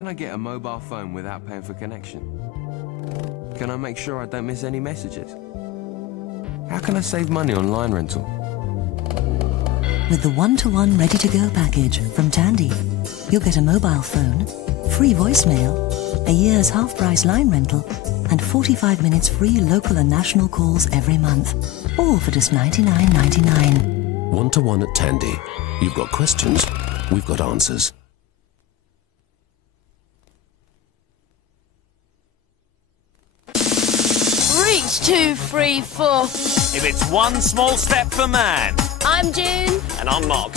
Can I get a mobile phone without paying for connection? Can I make sure I don't miss any messages? How can I save money on line rental? With the one-to-one ready-to-go package from Tandy, you'll get a mobile phone, free voicemail, a year's half-price line rental, and 45 minutes free local and national calls every month. All for just $99.99. One-to-one at Tandy. You've got questions, we've got answers. Reach 2, 3, 4. If it's one small step for man. I'm June. And I'm Mark.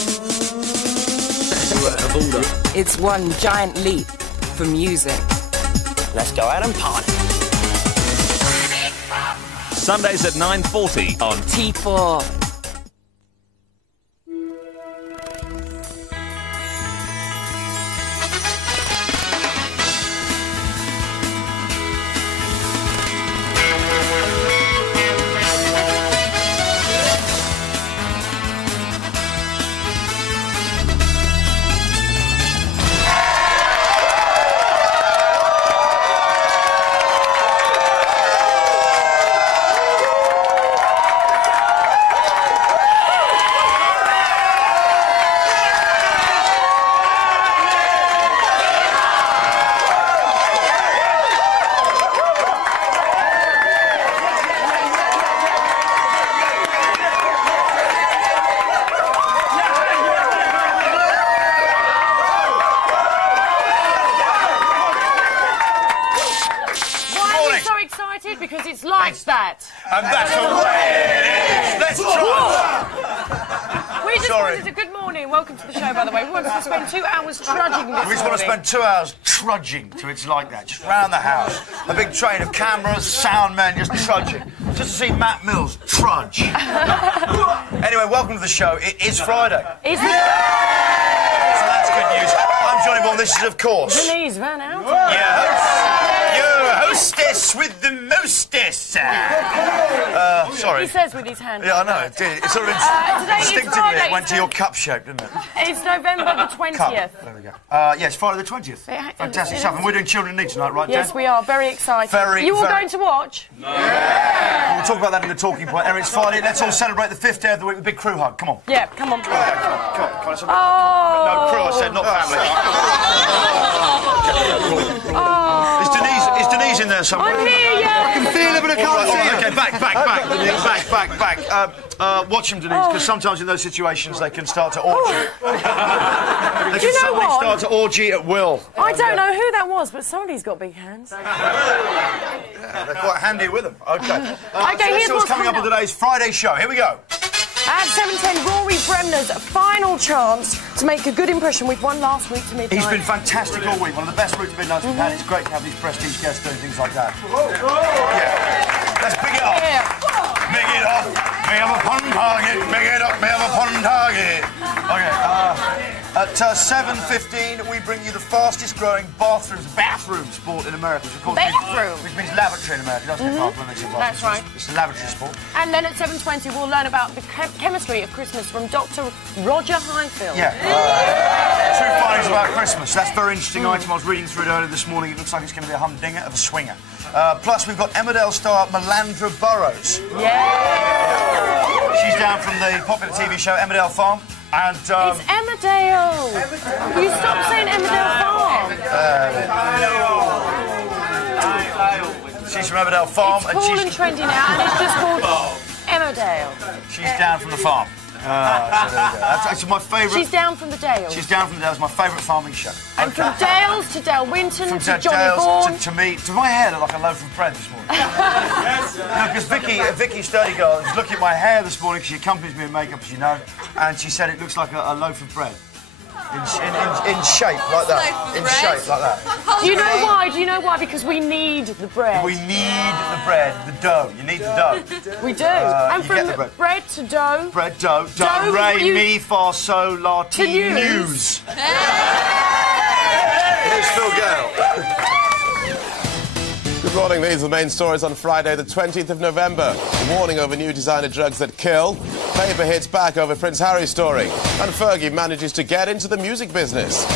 It's one giant leap for music. Let's go out and party. Sundays at 9:40 on T4. Because it's like that. And that's the way it is. Let's try. We just wanted to... Good morning. Welcome to the show, by the way. We wanted to spend 2 hours trudging this We just want to spend 2 hours trudging to It's Like That, just round the house. A big train of cameras, sound men, just trudging. Just to see Matt Mills trudge. Anyway, welcome to the show. It is Friday. Is it? So that's good news. I'm Johnny Bourne. This is, of course... Denise Van Houten. Your hostess with the mostess. Sorry. He says with his hand. Yeah, I know. It did. It sort of instinctively it went to your cup shape, didn't it? It's November the 20th. Cup. There we go. Yes, Friday the 20th. Fantastic stuff. And we're doing Children in Need tonight, right, Jen? Yes, we are. Very excited. You all going to watch? No. Yeah. We'll talk about that in the talking point. It's Friday. Let's all celebrate the 5th day of the week with a big crew hug. Come on. Yeah, come on. Come on. No crew, I said, not family. Is Denise in there somewhere? I'm here, yeah. I can feel it, but I can't see it. OK, back. Watch them, Denise, because sometimes in those situations they can start to orgy. They can suddenly start to orgy at will. I don't know who that was, but somebody's got big hands. Yeah, they're quite handy with them. OK. OK, here's what's coming up on today's Friday show. Here we go. At 7:10, Rory Bremner's final chance to make a good impression. We've won last week to midnight. He's been fantastic all week. One of the best weeks to midnights we've had. It's great to have these prestige guests doing things like that. Yeah. Let's big it up. Yeah. Big it up. We have a pun target. Big it up. We have a pun target. OK. At 7:15, we bring you the fastest growing bathroom sport in America. Which means lavatory in America. Doesn't it, Barbara? That's right. It's a lavatory sport. And then at 7:20, we'll learn about the chemistry of Christmas from Dr. Roger Highfield. Yeah. True findings about Christmas. That's a very interesting item. I was reading through it earlier this morning. It looks like it's going to be a humdinger of a swinger. Plus, we've got Emmerdale star Melandra Burrows. Yeah. She's down from the popular TV show Emmerdale Farm. And, it's Emmerdale. You stop saying Emmerdale Farm. She's from Emmerdale Farm. It's cool and trendy now, and it's just called Emmerdale. She's down from the farm. So that's actually my favourite. She's down from the Dales. She's down from the Dales. My favourite farming show. And from Dales to Dale Winton from to Johnny Bourne. To me, to my hair look like a loaf of bread this morning. Yes. Because Vicky Sturdy Girl is looking at my hair this morning because she accompanies me in makeup, as you know, and she said it looks like a loaf of bread. In shape like that. In shape like that. Do you know why? Do you know why? Because we need the bread. We need the bread, the dough. You need the dough. We do. And from bread to dough. Bread, dough, re, mi, fa, sol, la, ti, news. Here's Phil Gale. The Good morning. These are the main stories on Friday, the 20th of November. A warning over new designer drugs that kill. Paper hits back over Prince Harry's story. And Fergie manages to get into the music business.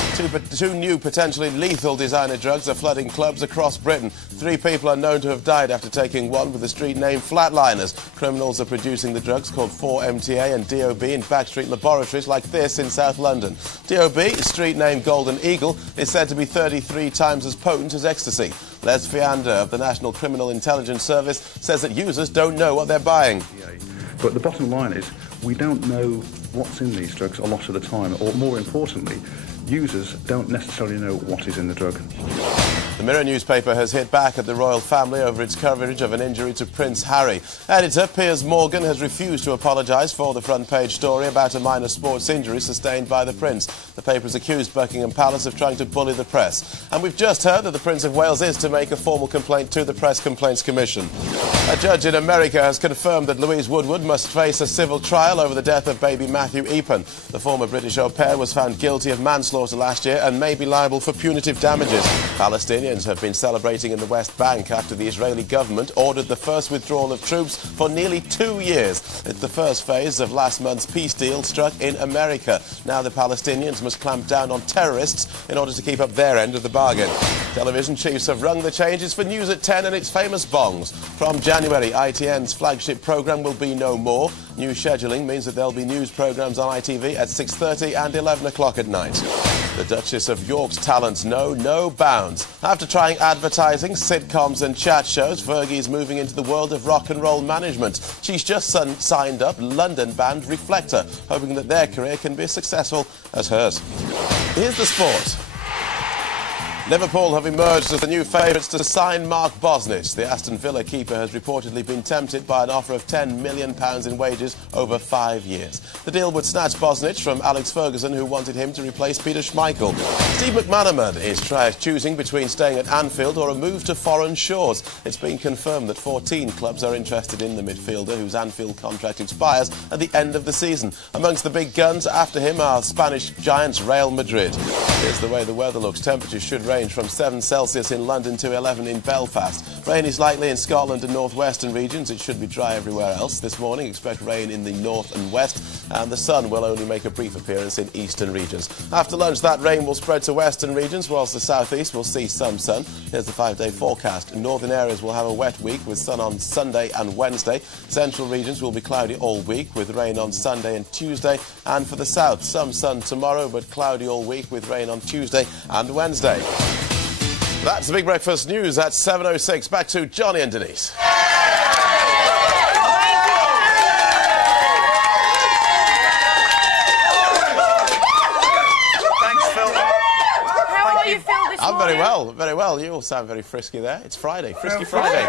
Two new potentially lethal designer drugs are flooding clubs across Britain. 3 people are known to have died after taking one with the street name Flatliners. Criminals are producing the drugs called 4-MTA and DOB in backstreet laboratories like this in South London. DOB, street name Golden Eagle, is said to be 33 times as potent as ecstasy. Les Fiander of the National Criminal Intelligence Service says that users don't know what they're buying. But the bottom line is we don't know what's in these drugs a lot of the time, or more importantly, users don't necessarily know what is in the drug. The Mirror newspaper has hit back at the royal family over its coverage of an injury to Prince Harry. Editor Piers Morgan has refused to apologise for the front-page story about a minor sports injury sustained by the Prince. The paper has accused Buckingham Palace of trying to bully the press. And we've just heard that the Prince of Wales is to make a formal complaint to the Press Complaints Commission. A judge in America has confirmed that Louise Woodward must face a civil trial over the death of baby Matthew Eapen. The former British au pair was found guilty of manslaughter last year and may be liable for punitive damages. Palestinians have been celebrating in the West Bank after the Israeli government ordered the first withdrawal of troops for nearly 2 years. It's the first phase of last month's peace deal struck in America. Now the Palestinians must clamp down on terrorists in order to keep up their end of the bargain. Television chiefs have rung the changes for News at 10 and its famous bongs. From January, ITN's flagship programme will be no more. New scheduling means that there'll be news programmes on ITV at 6:30 and 11 o'clock at night. The Duchess of York's talents know no bounds. After trying advertising, sitcoms and chat shows, Fergie's moving into the world of rock and roll management. She's just signed up London band Reflector, hoping that their career can be as successful as hers. Here's the sport. Liverpool have emerged as the new favourites to sign Mark Bosnich. The Aston Villa keeper has reportedly been tempted by an offer of £10 million in wages over 5 years. The deal would snatch Bosnich from Alex Ferguson, who wanted him to replace Peter Schmeichel. Steve McManaman is choosing between staying at Anfield or a move to foreign shores. It's been confirmed that 14 clubs are interested in the midfielder, whose Anfield contract expires at the end of the season. Amongst the big guns after him are Spanish giants Real Madrid. Here's the way the weather looks. Temperatures should range from 7 Celsius in London to 11 in Belfast. Rain is likely in Scotland and northwestern regions. It should be dry everywhere else. This morning, expect rain in the north and west, and the sun will only make a brief appearance in eastern regions. After lunch, that rain will spread to western regions, whilst the southeast will see some sun. Here's the 5-day forecast. Northern areas will have a wet week with sun on Sunday and Wednesday. Central regions will be cloudy all week with rain on Sunday and Tuesday. And for the south, some sun tomorrow, but cloudy all week with rain on Tuesday and Wednesday. That's the Big Breakfast News at 7:06. Back to Johnny and Denise. I'm very well, very well. You all sound very frisky there. It's Friday, Frisky Friday.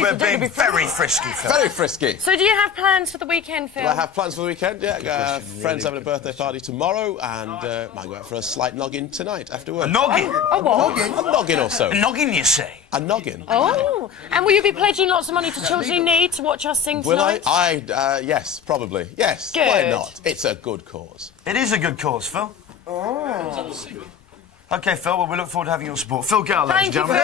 We're being very frisky, Phil. Very frisky. So do you have plans for the weekend, Phil? Well, I have plans for the weekend, yeah. Friends having a birthday party tomorrow and might go out for a slight noggin tonight after work. A noggin? A what? A noggin or so. A noggin, you say? A noggin. Oh. And will you be pledging lots of money to Children in Need to watch us sing tonight? Will I? Yes, probably. Yes. Good. Why not? It's a good cause. It is a good cause, Phil. Oh. OK, Phil, well, we look forward to having your support. Phil Gale, ladies and gentlemen.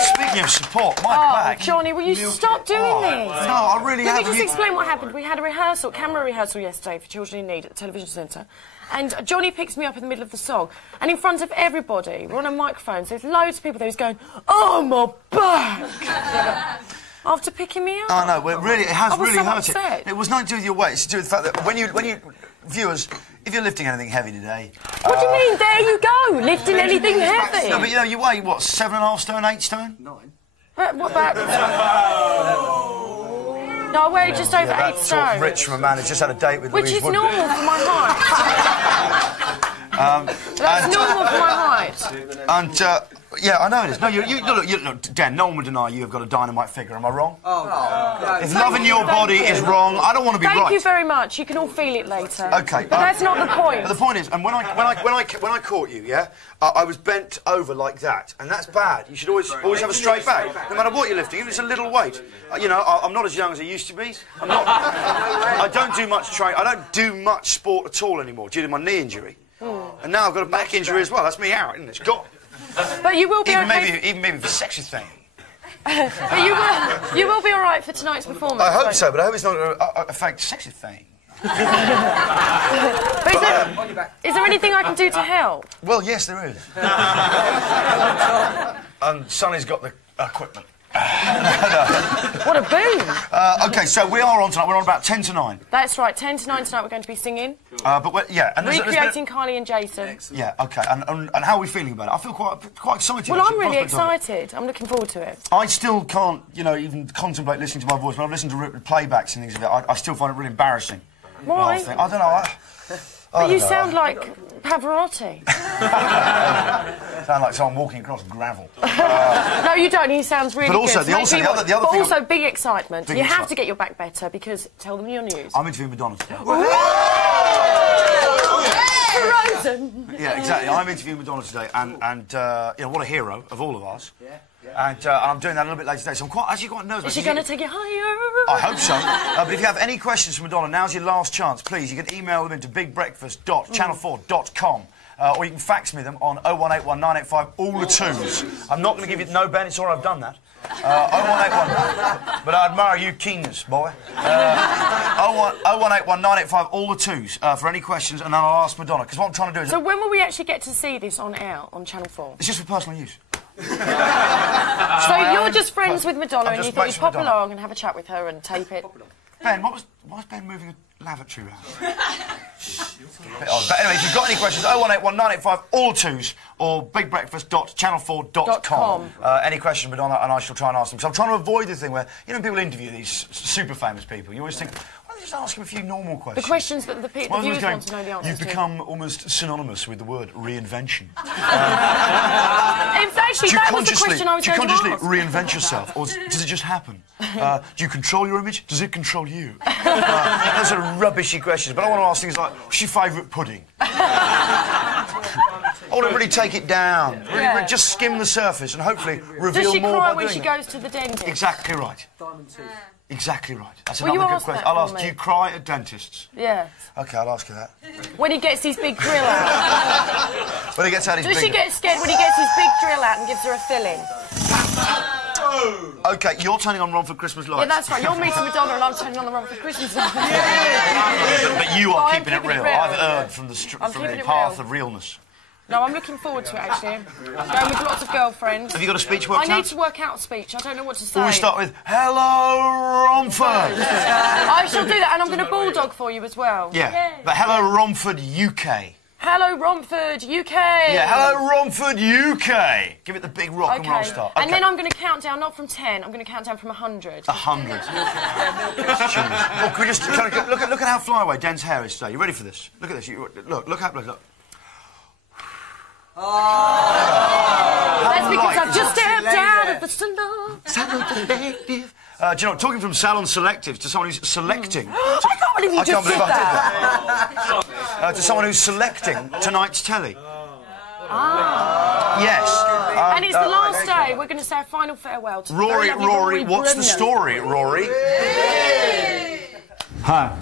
Speaking of support, my bag... Johnny, will you stop doing this? No, I really haven't. Let me just explain what happened. We had a rehearsal, camera rehearsal yesterday for Children in Need at the Television Centre. And Johnny picks me up in the middle of the song. And in front of everybody, we're on a microphone, so there's loads of people there who's going, "Oh, my back!" After picking me up. Oh, no, well, really, it has really hurt upset. It was nothing to do with your weight. It's to do with the fact that when you viewers, if you're lifting anything heavy today... What do you mean? There you go, lifting anything heavy. No, but you know, you weigh, what, 7.5 stone, 8 stone? 9. What about... No, I weigh just over 8 stone. Rich from a man who's just had a date with Which Louise is Woodward. normal for my height. That's normal for my height. And, yeah, I know it is. No, look, Dan, no one would deny you have got a dynamite figure. Am I wrong? If loving your body is wrong, I don't want to be right. Thank you very much. You can all feel it later. OK. But that's not the point. But the point is, and when I caught you, yeah, I was bent over like that, and that's bad. You should always have a straight back, no matter what you're lifting. Even if it's a little weight. You know, I'm not as young as I used to be. I don't do much training. I don't do much sport at all anymore due to my knee injury. And now I've got a back injury as well. That's me out, isn't it? It's gone. But you will be Even maybe for sexy thing. But you will be all right for tonight's performance. I hope so, but I hope it's not going to affect sexy thing. But is there anything I can do to help? Well, yes, there is. And Sonny's got the equipment. What a boom! OK, so we are on tonight. We're on about 10 to 9. That's right, 10 to 9 tonight we're going to be singing. Yeah. And recreating Kylie and Jason. Yeah, OK. And how are we feeling about it? I feel quite excited. Well, I'm really excited. I'm looking forward to it. I still can't, even contemplate listening to my voice. When I've listened to playbacks and things of it, I still find it really embarrassing. Why? I don't know. But you sound like Pavarotti. Sound like someone walking across gravel. No, you don't. He sounds really good. But also, big excitement. You have to get your back better because tell them your news. I'm interviewing Madonna today. Frozen. Yeah, exactly. I'm interviewing Madonna today, and what a hero of all of us. Yeah. And I'm doing that a little bit later today, so I'm actually quite nervous. Is she going to take it higher? I hope so. But if you have any questions for Madonna, now's your last chance. Please, you can email them into bigbreakfast.channel4.com. Or you can fax me them on 0181 985 all the twos. I'm not going to give you... No, Ben, it's all right, I've done that. 0181. But I admire you keenness, boy. 0181 985 all the twos for any questions, and then I'll ask Madonna. Because what I'm trying to do is... So when will we actually get to see this on air on Channel 4? It's just for personal use. So you're just friends with Madonna and you thought you'd pop along and have a chat with her and tape it? Ben, why was Ben moving a lavatory around? But anyway, if you've got any questions, 0181 985 all twos or bigbreakfast.channel4.com. Any questions, Madonna, and I shall try and ask them. So I'm trying to avoid the thing where, people interview these super famous people. You always think, why don't they just ask them a few normal questions? The questions that the viewers want to know the answers You've become almost synonymous with the word reinvention. Actually, that was the question I was going to ask. Do you consciously reinvent yourself, or does it just happen? Do you control your image? Does it control you? Those are rubbishy questions, but I want to ask things like, what's your favourite pudding? I want to really take it down, really just skim the surface and hopefully reveal more by doing Does she cry when she goes to the dentist? Exactly right. Exactly right. That's another good question. I'll ask, do you cry at dentists? Yeah. OK, I'll ask her that. When he gets his big drill out. When he gets out his big... Does she get scared when he gets his big drill out and gives her a fill-in? OK, you're turning on Romford Christmas Lights. Yeah, that's right. You're meeting Madonna and I'm turning on the Romford Christmas Lights. But you are keeping it real. I've erred from the path of realness. No, I'm looking forward to it, actually. Going with lots of girlfriends. Have you got a speech worked out? I need to work out a speech. I don't know what to say. Well, we start with, hello, Romford. I shall do that, and I'm going to bulldog for you as well. Yeah, but hello, Romford, UK. Hello, Romford, UK. Yeah, hello, Romford, UK. Give it the big rock and roll start. Okay. And then I'm going to count down, not from 10, I'm going to count down from 100. 100. Oh, can we just look at how fly away Den's hair is today? You ready for this? Look at this. Look. Oh. That's because I've just stepped out of the salon. Do you know, talking from salon selectives to someone who's selecting... I can't believe you just did that. To someone who's selecting tonight's telly. Yes. And it's the last day. We're going to say a final farewell to Rory, what's the story, Rory? Hi,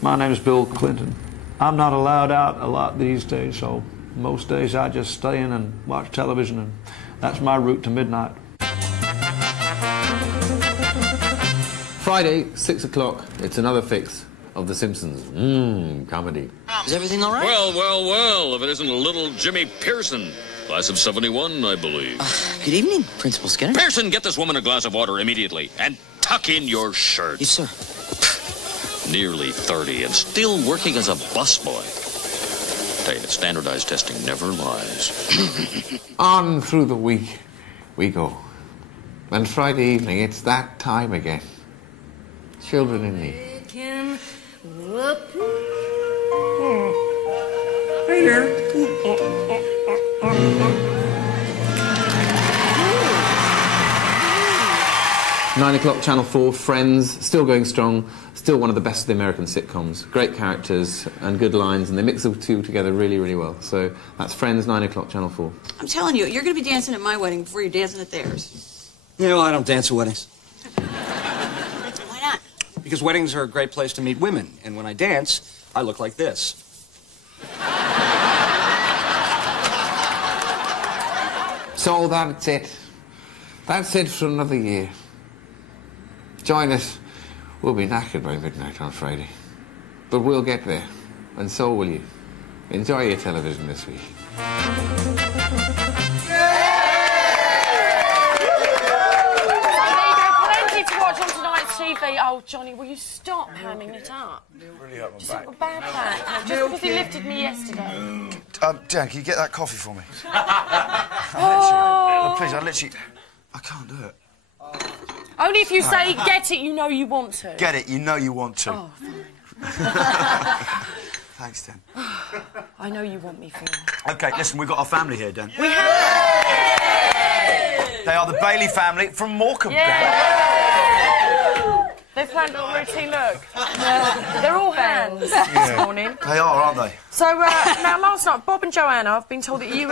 my name is Bill Clinton. I'm not allowed out a lot these days, so most days I just stay in and watch television, and that's my route to midnight. Friday, 6 o'clock, it's another fix of The Simpsons. Comedy. Is everything all right? Well, if it isn't a little Jimmy Pearson. Class of 71, I believe. Good evening, Principal Skinner. Pearson, get this woman a glass of water immediately and tuck in your shirt. Yes, sir. Nearly 30 and still working as a busboy. Tell you, standardized testing never lies. On through the week we go. And Friday evening, it's that time again. Children in need. Hey there. 9 o'clock, Channel 4, Friends, still going strong, still one of the best of the American sitcoms. Great characters and good lines, and they mix the two together really, really well. So that's Friends, 9 o'clock, Channel 4. I'm telling you, you're going to be dancing at my wedding before you're dancing at theirs. Yeah, well, I don't dance at weddings. Why not? Because weddings are a great place to meet women, and when I dance, I look like this. So that's it. That's it for another year. Join us. We'll be knackered by midnight on Friday. But we'll get there. And so will you. Enjoy your television this week. To watch on tonight's TV. Oh, Johnny, will you stop hamming it up? Really hurt my Just back. a bad back. Just because he lifted me yesterday. Dan, can you get that coffee for me? Oh. Please, I can't do it. Only if you say, get it, you know you want to. Get it, you know you want to. Oh, Thanks, Dan. I know you want me for. OK, listen, we've got our family here, Dan. We have. They are the Bailey family from Morecambe. They've planned a routine look. They're all hands this morning. They are, aren't they? So, now, last night, Bob and Joanna, I've been told that you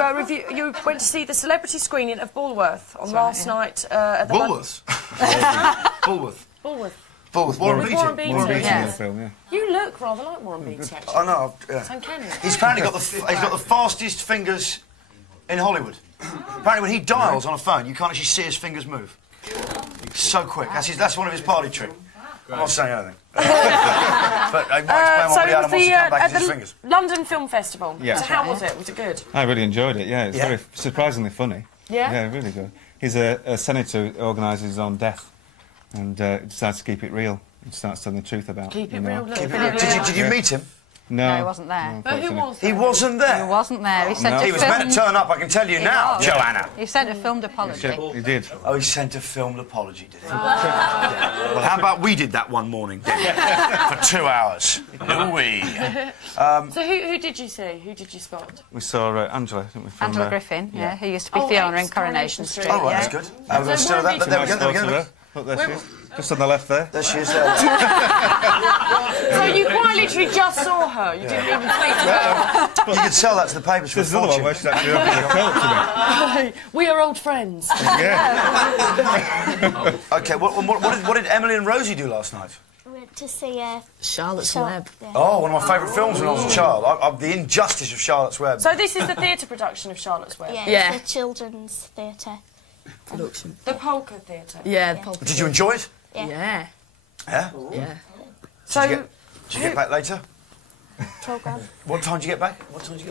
went to see the celebrity screening of Bullworth on last night at the... Bullworth? Bullworth. Bullworth. Warren Beatty. Warren Beatty. Warren Beatty Yeah. in the film, yeah. You look rather like Warren Beatty, actually. I know, yeah. It's uncanny. He's apparently got the fastest fingers in Hollywood. Apparently when he dials on a phone, you can't actually see his fingers move. So quick. That's one of his party tricks. I'm not saying anything. But I might explain what Adam wants to come back to his fingers. London Film Festival. Yeah. So how was it? Was it good? I really enjoyed it, yeah. It's very surprisingly funny. Yeah? Yeah, really good. He's a senator who organises his own death and decides to keep it real and starts telling the truth about Keep it you know. real. Keep it real. Did you meet him? No. he wasn't there. No, But who was He wasn't there? He wasn't there. He sent a He was film... meant to turn up, I can tell you now, Joanna. He sent a filmed apology. He did. Oh, he sent a filmed apology, did he? Well, how about we did that one morning, for 2 hours? Ooh-wee. So who did you see? Who did you spot? We saw Angela, didn't we? From, Angela Griffin, who used to be Fiona in Coronation Street. Oh, right, that's good. We'll still that. There we go. Look, there she is. Just on the left there. There she is. So you quite literally just saw her. You didn't even speak to her. You could sell that to the papers for a There's another one fortune. where she's actually offering a coat to me. We are old friends. Yeah. OK, what did Emily and Rosie do last night? We went to see Charlotte's Web. Yeah. Oh, one of my favourite films when I was a child. The Injustice of Charlotte's Web. So this is the theatre production of Charlotte's Web? Yeah, it's a children's theatre. Production. The Polka Theatre? Yeah, the Polka Did you enjoy it? Yeah. Yeah? Yeah. So... Did you get back later? Programme. What time did you get back?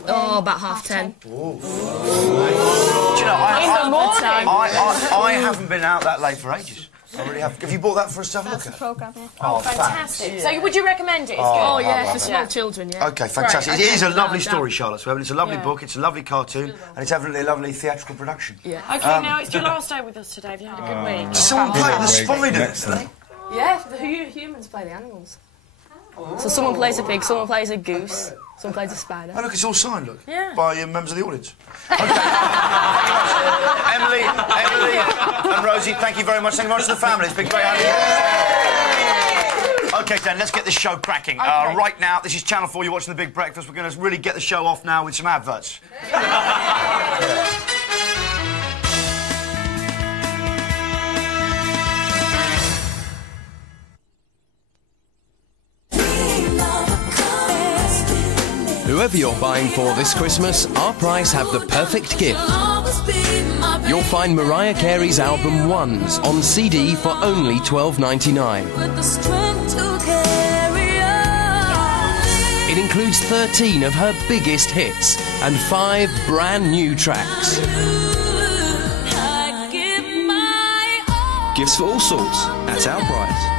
Oh, about 10:30. Do you know, I haven't been out that late for ages. I really have. Have you bought that for us to have a look at? Programme, yeah. Oh, fantastic. So would you recommend it? It's Oh, good. yeah, for small children, yeah. OK, fantastic. Right, It is a okay. lovely story, Charlotte's Web, and it's a lovely book, it's a lovely cartoon, and it's evidently a lovely theatrical production. Yeah. OK, now it's your last day with us today. Have you had a good week? Does someone play the spiders? Excellent. Yeah, the humans play the animals. So someone plays a pig, someone plays a goose, someone plays a spider. Oh, look, it's all signed, look. Yeah. By members of the audience. OK. Emily and Rosie, thank you very much. Thank you very much to the family. It's been great having you. OK, Dan, let's get this show cracking. Okay. Right now, this is Channel 4, you're watching The Big Breakfast. We're going to really get the show off now with some adverts. Whoever you're buying for this Christmas, our price have the perfect gift. You'll find Mariah Carey's album Ones on CD for only $12.99. It includes 13 of her biggest hits and 5 brand new tracks. Gifts for all sorts, at our price.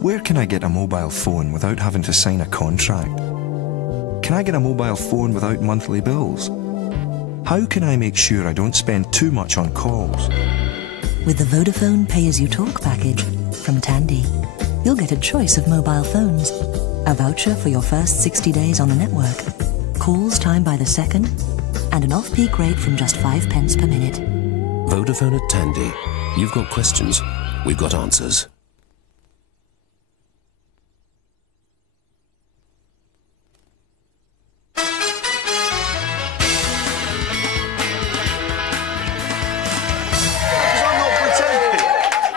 Where can I get a mobile phone without having to sign a contract? Can I get a mobile phone without monthly bills? How can I make sure I don't spend too much on calls? With the Vodafone Pay-As-You-Talk package from Tandy, you'll get a choice of mobile phones, a voucher for your first 60 days on the network, calls timed by the second, and an off-peak rate from just 5 pence per minute. Vodafone at Tandy. You've got questions, we've got answers.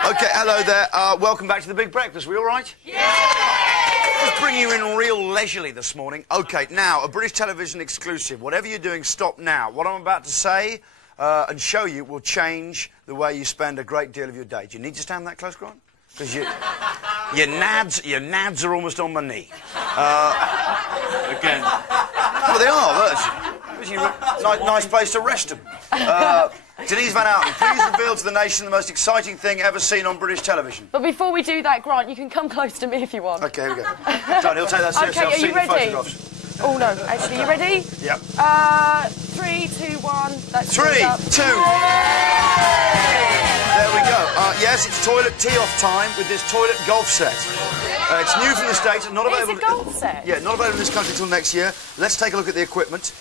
OK, hello there. Welcome back to The Big Breakfast. We all right? Yeah! just bring you in real leisurely this morning. OK, now, a British television exclusive. Whatever you're doing, stop now. What I'm about to say and show you will change the way you spend a great deal of your day. Do you need to stand that close, Grant? Because your nads are almost on my knee. Again. Well, they are. Nice place to rest them. Denise Van Outen, please reveal to the nation the most exciting thing ever seen on British television. But before we do that, Grant, you can come close to me if you want. OK, here we go. Don't, he'll take that seriously. OK, I've are seen you the ready? photographs. Oh, no, actually, you ready? Yep. 3, 2, 1. That's 3, 2. There we go. Yes, it's toilet tee-off time with this toilet golf set. It's new from the States. Not available. It's a golf set? Yeah, not available in this country until next year. Let's take a look at the equipment.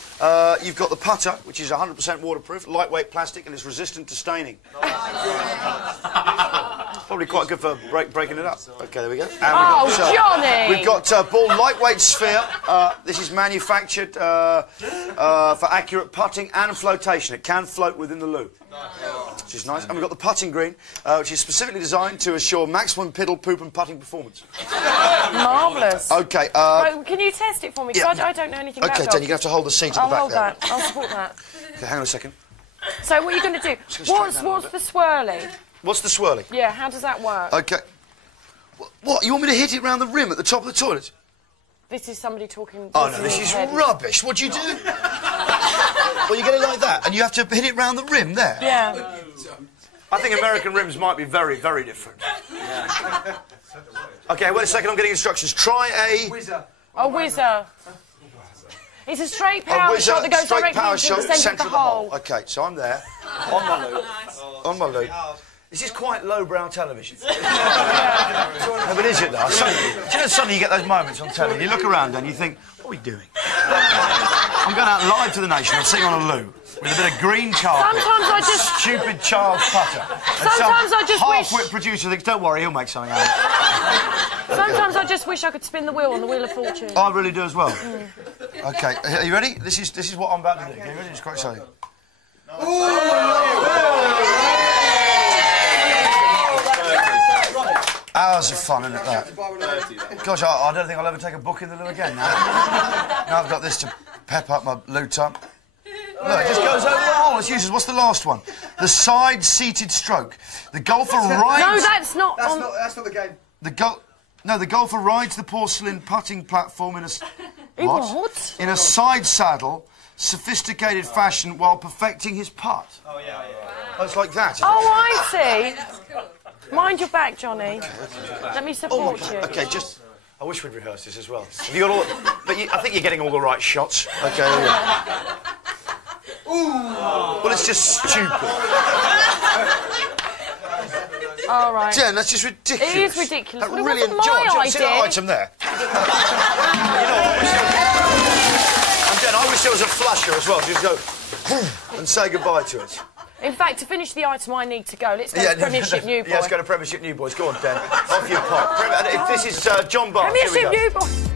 You've got the putter, which is 100% waterproof, lightweight plastic, and it's resistant to staining. Probably quite good for breaking it up. OK, there we go. And Johnny! We've got ball lightweight sphere. This is manufactured for accurate putting and flotation. It can float within the loo. Which is nice. And we've got the putting green, which is specifically designed to assure maximum piddle, poop and putting performance. Marvellous. OK. Right, can you test it for me? Because I don't know anything about OK, golf. Dan, you're going to have to hold the seat at the back I'll hold there. that. I'll support that. OK, hang on a second. So what are you going to do? What's the swirly? What's the swirly? Yeah, how does that work? OK. What, you want me to hit it round the rim at the top of the toilet? This is somebody talking... Oh, no, this is rubbish. What do you do? Well, you get it like that, and you have to hit it round the rim there? Yeah. I think American rims might be very, very different. Yeah. OK, wait a second, I'm getting instructions. Try a... Whizzer. A whizzer. It's a straight power shot that goes directly into the centre of the hole. OK, so I'm there, on my loop, on my loop. This is quite lowbrow television. No, but is it though? Suddenly you get those moments on telly. You look around and you think, what are we doing? I'm going out live to the nation. I'm sitting on a loo with a bit of green carpet. Sometimes I just... Stupid child's putter. Sometimes I just wish... half-wit producer thinks, don't worry, he'll make something out of it. Sometimes I just wish I could spin the wheel on the Wheel of Fortune. I really do as well. OK, are you ready? This is what I'm about to do. Are you ready? It's quite exciting. Hours of fun, isn't it, that? Gosh, I don't think I'll ever take a book in the loo again now. Now I've got this to pep up my loo tub. Look, it just goes over the hole. It's useless. What's the last one? The side-seated stroke. The golfer rides... No, that's not the game. The golfer rides the porcelain putting platform in a... What? In a side saddle, sophisticated fashion while perfecting his putt. Oh, yeah. Oh, it's like that. Oh, I see. Mind your back, Johnny. Let me support you. OK, just... I wish we'd rehearsed this as well. Have you got all... But I think you're getting all the right shots. OK. Well, it's just stupid. All right. Jen, that's just ridiculous. It is ridiculous. That But really it wasn't my idea. See that item there? And Jen, I wish there was a flusher as well. Just go and say goodbye to us. In fact, to finish the item, I need to go. Let's go to Premiership New Boys. Yeah, let's go to Premiership New Boys. Go on, Dan. Off you pop. This is John Barnes. Premiership New Boys.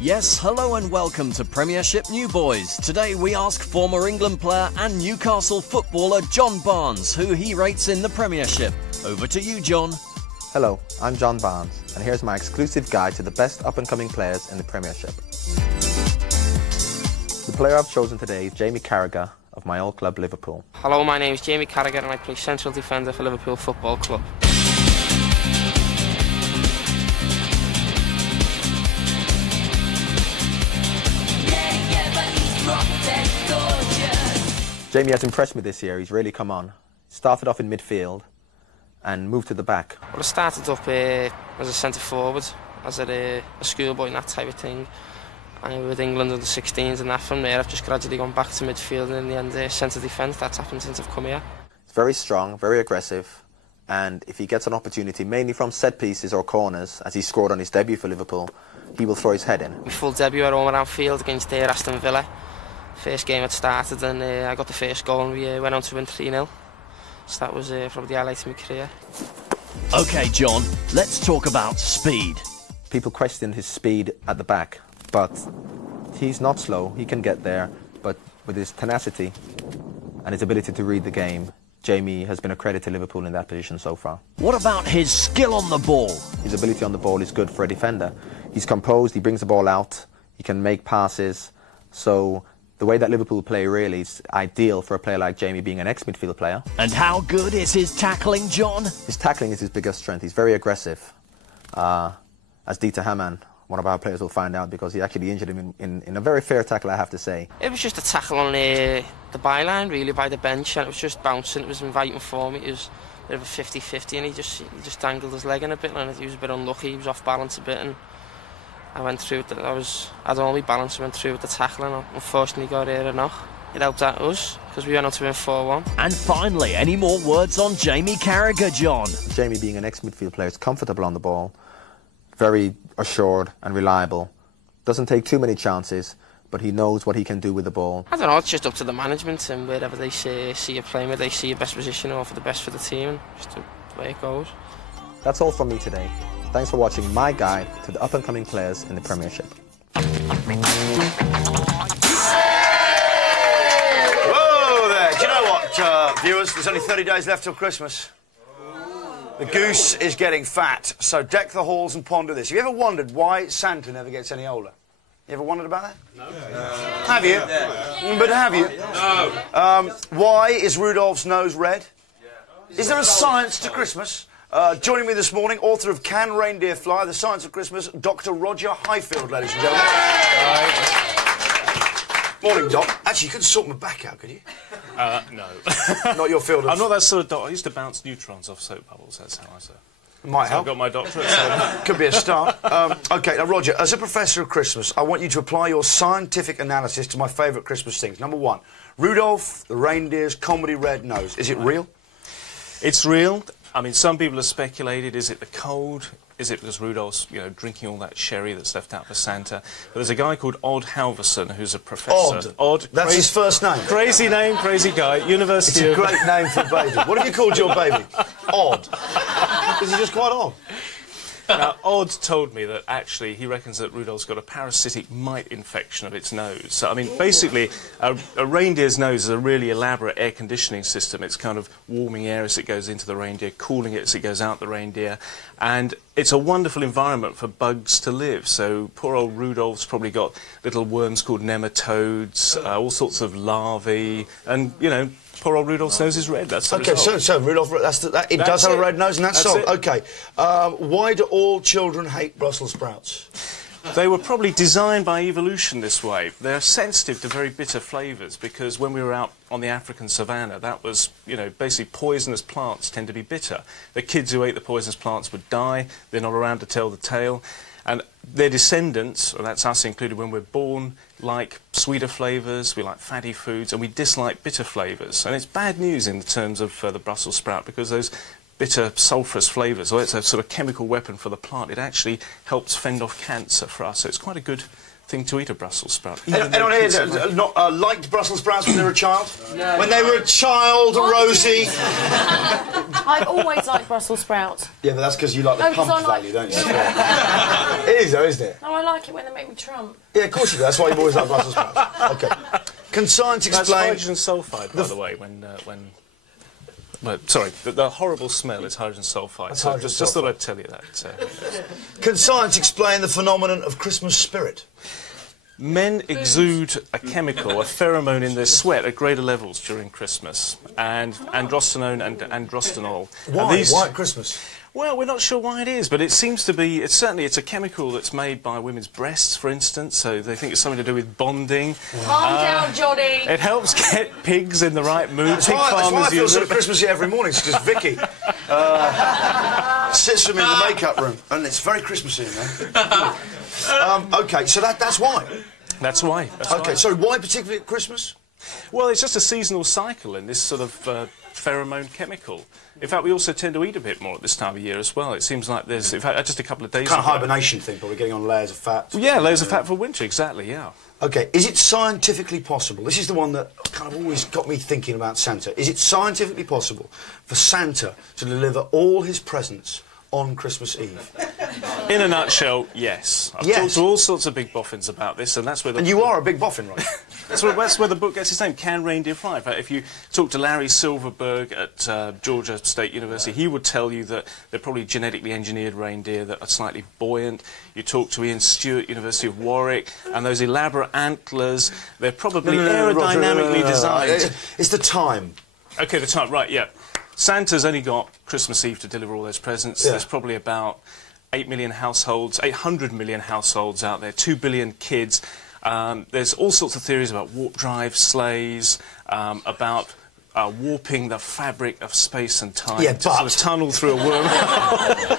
Yes, hello and welcome to Premiership New Boys. Today we ask former England player and Newcastle footballer John Barnes who he rates in the Premiership. Over to you, John. Hello, I'm John Barnes, and here's my exclusive guide to the best up-and-coming players in the Premiership. The player I've chosen today is Jamie Carragher of my old club Liverpool. Hello, my name is Jamie Carragher and I play central defender for Liverpool Football Club. Jamie has impressed me this year. He's really come on. Started off in midfield and moved to the back. Well, I started up as a centre forward, as a schoolboy and that type of thing. And with England under 16s and that, from there I've just gradually gone back to midfield and in the end centre defence. That's happened since I've come here. He's very strong, very aggressive, and if he gets an opportunity, mainly from set pieces or corners, as he scored on his debut for Liverpool, he will throw his head in. My full debut at home around field against Aston Villa. First game had started and I got the first goal and we went on to win 3-0. So that was probably the highlight of my career. OK, John, let's talk about speed. People questioned his speed at the back, but he's not slow. He can get there, but with his tenacity and his ability to read the game, Jamie has been a credit to Liverpool in that position so far. What about his skill on the ball? His ability on the ball is good for a defender. He's composed, he brings the ball out, he can make passes. So the way that Liverpool play really is ideal for a player like Jamie, being an ex-midfield player. And how good is his tackling, John? His tackling is his biggest strength. He's very aggressive. As Dieter Hamann, one of our players, will find out, because he actually injured him in a very fair tackle, I have to say. It was just a tackle on the byline, really, by the bench, and it was just bouncing. It was inviting for me. It was a bit of a 50-50, and he just dangled his leg in a bit, and he was a bit unlucky. He was off balance a bit, and I went through with I had all my balance, I went through with the tackle, and unfortunately got a knock. It helped out us, because we went on to win 4-1. And finally, any more words on Jamie Carragher, John? Jamie, being an ex-midfield player, is comfortable on the ball, very assured and reliable. Doesn't take too many chances, but he knows what he can do with the ball. I don't know, it's just up to the management, and wherever they see you playing, where they see your best position or for the best for the team, and just the way it goes. That's all from me today. Thanks for watching my guide to the up-and-coming players in the Premiership. Whoa there! Do you know what, viewers? There's only 30 days left till Christmas. The goose is getting fat, so deck the halls and ponder this. Have you ever wondered why Santa never gets any older? You ever wondered about that? No. Have you? Yeah. But have you? No. Why is Rudolph's nose red? Yeah. Is there a science to Christmas? Joining me this morning, author of Can Reindeer Fly? The Science of Christmas, Dr. Roger Highfield, ladies and gentlemen. Morning, Doc. Actually, you couldn't sort my back out, could you? No. Not your field of... I'm not that sort of doc. I used to bounce neutrons off soap bubbles, that's how I say. Might help. I've got my doctorate, so... Could be a start. OK, now, Roger, as a professor of Christmas, I want you to apply your scientific analysis to my favourite Christmas things. Number one, Rudolph the reindeer's comedy red nose. Is it real? It's real. I mean, some people have speculated, is it the cold? Is it because Rudolph's, drinking all that sherry that's left out for Santa? But there's a guy called Odd Halverson who's a professor. Odd? That's his first name? Crazy name, crazy guy. University It's a great name for a baby. What have you called your baby? Odd. Is he just quite odd? Now, Odd told me that actually he reckons that Rudolph's got a parasitic mite infection of its nose. So, I mean, basically, a reindeer's nose is a really elaborate air conditioning system. It's kind of warming air as it goes into the reindeer, cooling it as it goes out the reindeer. And it's a wonderful environment for bugs to live. So poor old Rudolph's probably got little worms called nematodes, all sorts of larvae, and, poor old Rudolph's nose is red. That's the result. So Rudolph, it does have a red nose, and that's solved. It. OK. Why do all children hate Brussels sprouts? They were probably designed by evolution this way. They're sensitive to very bitter flavours, because when we were out on the African savannah, that was, basically poisonous plants tend to be bitter. The kids who ate the poisonous plants would die. They're not around to tell the tale. And their descendants, and that's us included when we're born, like sweeter flavours, we like fatty foods, and we dislike bitter flavours. And it's bad news in terms of the Brussels sprout, because those bitter sulphurous flavours, or it's a sort of chemical weapon for the plant, it actually helps fend off cancer for us. So it's quite a good thing to eat, a Brussels sprout. Anyone here liked Brussels sprouts when they were a child? No. When they were a child, Rosie? I've always liked Brussels sprouts. Yeah, but that's because you like the pump value, don't you? It is, though, isn't it? No, I like it when they make me Trump. Yeah, of course you do. That's why you've always liked Brussels sprouts. OK. Can science explain... That's hydrogen sulphide, by the way, well, sorry, the horrible smell is hydrogen sulphide. So just thought I'd tell you that. Can science explain the phenomenon of Christmas spirit? Men exude a chemical, a pheromone in their sweat at greater levels during Christmas, and androstenone and androstenol. Why? Why at Christmas? Well, we're not sure why it is, but it seems to be... It's a chemical that's made by women's breasts, for instance, so they think it's something to do with bonding. Calm down, Johnny. It helps get pigs in the right mood. That's why I feel sort of Christmassy every morning. It's because Vicky sits with me in the makeup room, and it's very Christmassy in there. OK, so that's why? That's why. OK, so why particularly at Christmas? Well, it's just a seasonal cycle in this sort of pheromone chemical. In fact, we also tend to eat a bit more at this time of year as well. It seems like there's, in fact, just a couple of days kind of hibernation thing, probably getting on layers of fat. Yeah, layers of fat for winter, exactly, yeah. OK, is it scientifically possible? This is the one that kind of always got me thinking about Santa. Is it scientifically possible for Santa to deliver all his presents on Christmas Eve? In a nutshell, yes. I've talked to all sorts of big boffins about this, and that's where the... And you are a big boffin, right? That's where the book gets its name, Can Reindeer Fly? In fact, if you talk to Larry Silverberg at Georgia State University, he would tell you that they're probably genetically engineered reindeer that are slightly buoyant. You talk to Ian Stewart, University of Warwick, and those elaborate antlers, they're probably aerodynamically designed. It's the time. OK, the time, right, yeah. Santa's only got Christmas Eve to deliver all those presents. Yeah. There's probably about 8 million households, 800 million households out there, 2 billion kids. There's all sorts of theories about warp drive sleighs, about warping the fabric of space and time to sort of tunnel through a wormhole.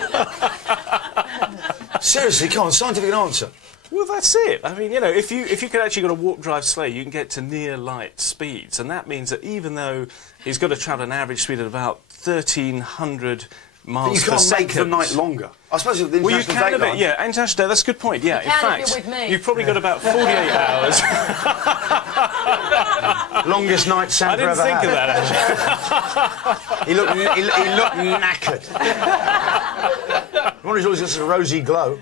Seriously, come on, scientific answer. Well, that's it. I mean, you know, if you could actually got a warp drive sleigh, you can get to near light speeds, and that means that even though he's got to travel an average speed of about 1,300 miles per second. You can't make the night longer. I suppose with the international date line. Yeah, international day, that's a good point, yeah. You can if you're with me. You've probably got about 48 hours. Longest night Santa ever had. I didn't think of that, actually. he looked knackered. One who's always got a rosy glow.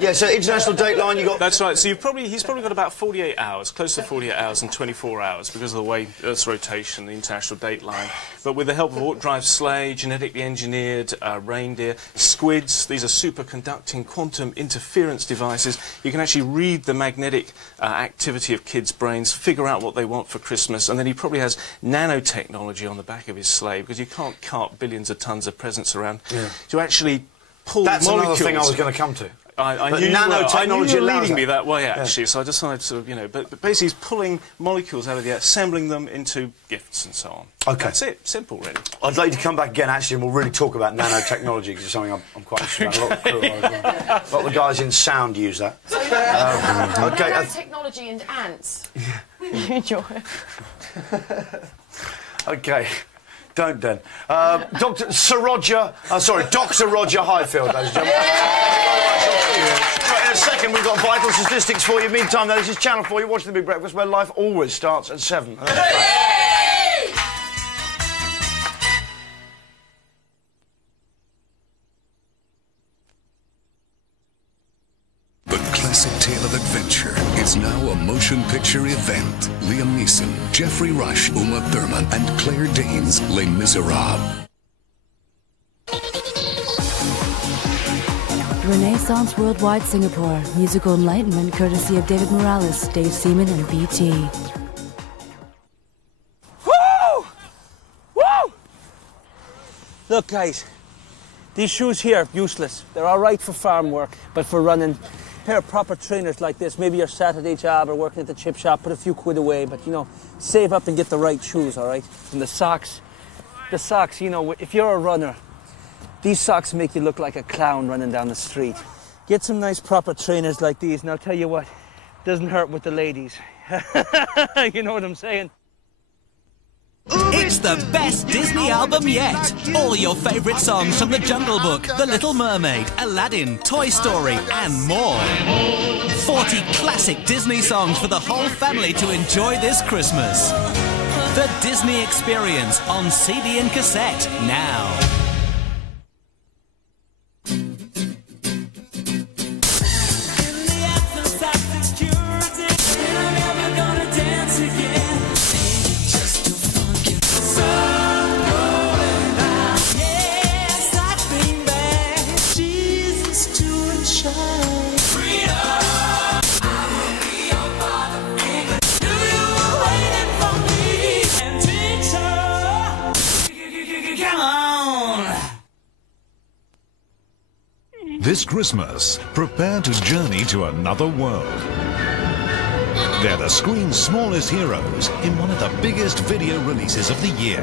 Yeah, so international date line, you got... That's right, so he's probably got about 48 hours, close to 48 hours and 24 hours because of the way Earth's rotation, the international date line. But with the help of warp drive sleigh, genetically engineered reindeer, squids, these are superconducting quantum interference devices. You can actually read the magnetic activity of kids' brains, figure out what they want for Christmas, and then he probably has nanotechnology on the back of his sleigh because you can't cart billions of tons of presents around to actually pull That's molecules. another thing I was going to come to. I knew you were leading me that way, actually, so I decided to, you know, but basically he's pulling molecules out of the air, assembling them into gifts and so on. OK. That's it. Simple, really. I'd like you to come back again, actually, and we'll really talk about nanotechnology, because it's something I'm quite interested in. A lot of the guys in sound use that. So nanotechnology and ants. You enjoy it. OK. Don't then. Dr. Roger Highfield, ladies and gentlemen. Right, in a second, we've got vital statistics for you. Meantime, though, this is Channel 4. You're watching The Big Breakfast, where life always starts at 7. The classic tale of adventure is now a motion picture event. Liam Neeson, Jeffrey Rush, Uma Thurman, and Claire Danes' Les Miserables. Renaissance Worldwide Singapore. Musical enlightenment courtesy of David Morales, Dave Seaman, and BT. Woo! Woo! Look, guys, these shoes here are useless. They're all right for farm work, but for running, a pair of proper trainers like this, maybe your Saturday job or working at the chip shop, put a few quid away, but, you know, save up and get the right shoes, all right? And the socks, you know, if you're a runner, these socks make you look like a clown running down the street. Get some nice proper trainers like these, and I'll tell you what, doesn't hurt with the ladies. You know what I'm saying? It's the best Disney album yet. All your favourite songs from The Jungle Book, The Little Mermaid, Aladdin, Toy Story, and more. 40 classic Disney songs for the whole family to enjoy this Christmas. The Disney Experience on CD and cassette now. This Christmas, prepare to journey to another world. They're the screen's smallest heroes in one of the biggest video releases of the year.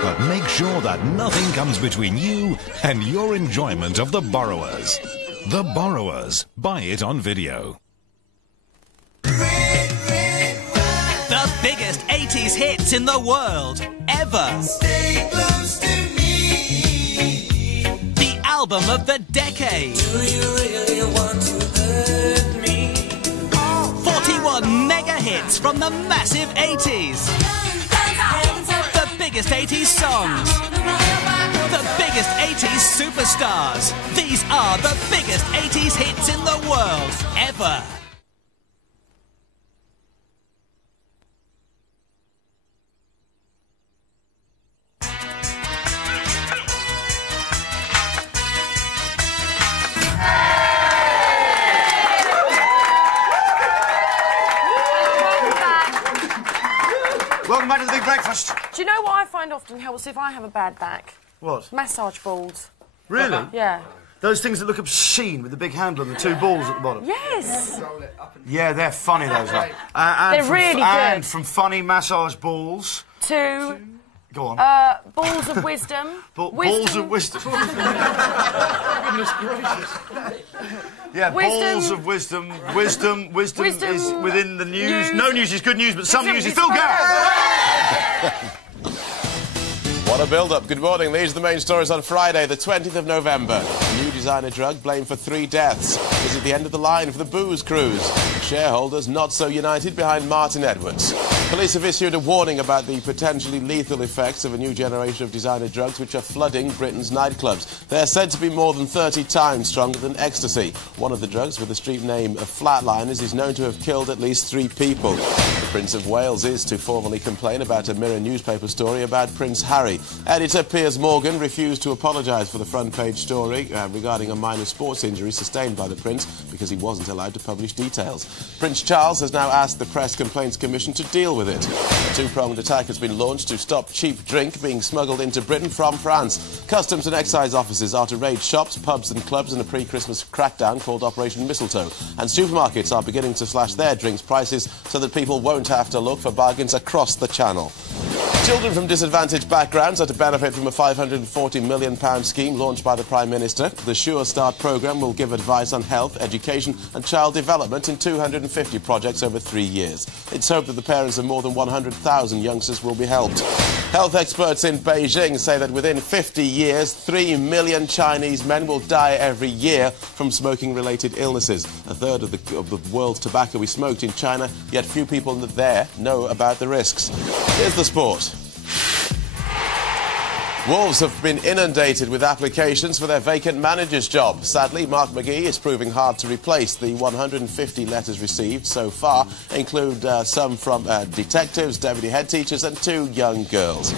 But make sure that nothing comes between you and your enjoyment of The Borrowers. The Borrowers. Buy it on video. The biggest 80s hits in the world, ever. Stay close to me. The album of the decade. Do you really want to hurt me? 41 mega hits from the massive 80s. The biggest 80s songs. The biggest biggest 80s superstars. These are the biggest 80s hits in the world, ever. Welcome back to the Big Breakfast. Do you know what I find often helps if I have a bad back? What? Massage balls. Really? Yeah. Those things that look obscene with the big handle and the two balls at the bottom. Yes. Yeah, they're funny, those are. They're really good. And from funny massage balls to... Go on. Balls of wisdom. Balls of wisdom. Goodness gracious. Yeah, balls of wisdom. Wisdom is within the news. No news is good news, but some news is Phil Garrett. What a build-up. Good morning. These are the main stories on Friday, the 20th of November. New designer drug blamed for 3 deaths. Is it the end of the line for the booze cruise? Shareholders not so united behind Martin Edwards. Police have issued a warning about the potentially lethal effects of a new generation of designer drugs which are flooding Britain's nightclubs. They're said to be more than 30 times stronger than ecstasy. One of the drugs, with the street name of Flatliners, is known to have killed at least 3 people. The Prince of Wales is to formally complain about a Mirror newspaper story about Prince Harry. Editor Piers Morgan refused to apologise for the front-page story regarding a minor sports injury sustained by the Prince because he wasn't allowed to publish details. Prince Charles has now asked the Press Complaints Commission to deal with it. A 2-pronged attack has been launched to stop cheap drink being smuggled into Britain from France. Customs and excise officers are to raid shops, pubs and clubs in a pre-Christmas crackdown called Operation Mistletoe. And supermarkets are beginning to slash their drinks prices so that people won't have to look for bargains across the channel. Children from disadvantaged backgrounds are to benefit from a £540 million scheme launched by the Prime Minister. The Sure Start programme will give advice on health, education and child development in 250 projects over 3 years. It's hoped that the parents of more than 100,000 youngsters will be helped. Health experts in Beijing say that within 50 years, 3 million Chinese men will die every year from smoking-related illnesses. A third of the world's tobacco is smoked in China, yet few people there know about the risks. Here's the sport. Wolves have been inundated with applications for their vacant manager's job. Sadly, Mark McGee is proving hard to replace. The 150 letters received so far include some from detectives, deputy head teachers and 2 young girls.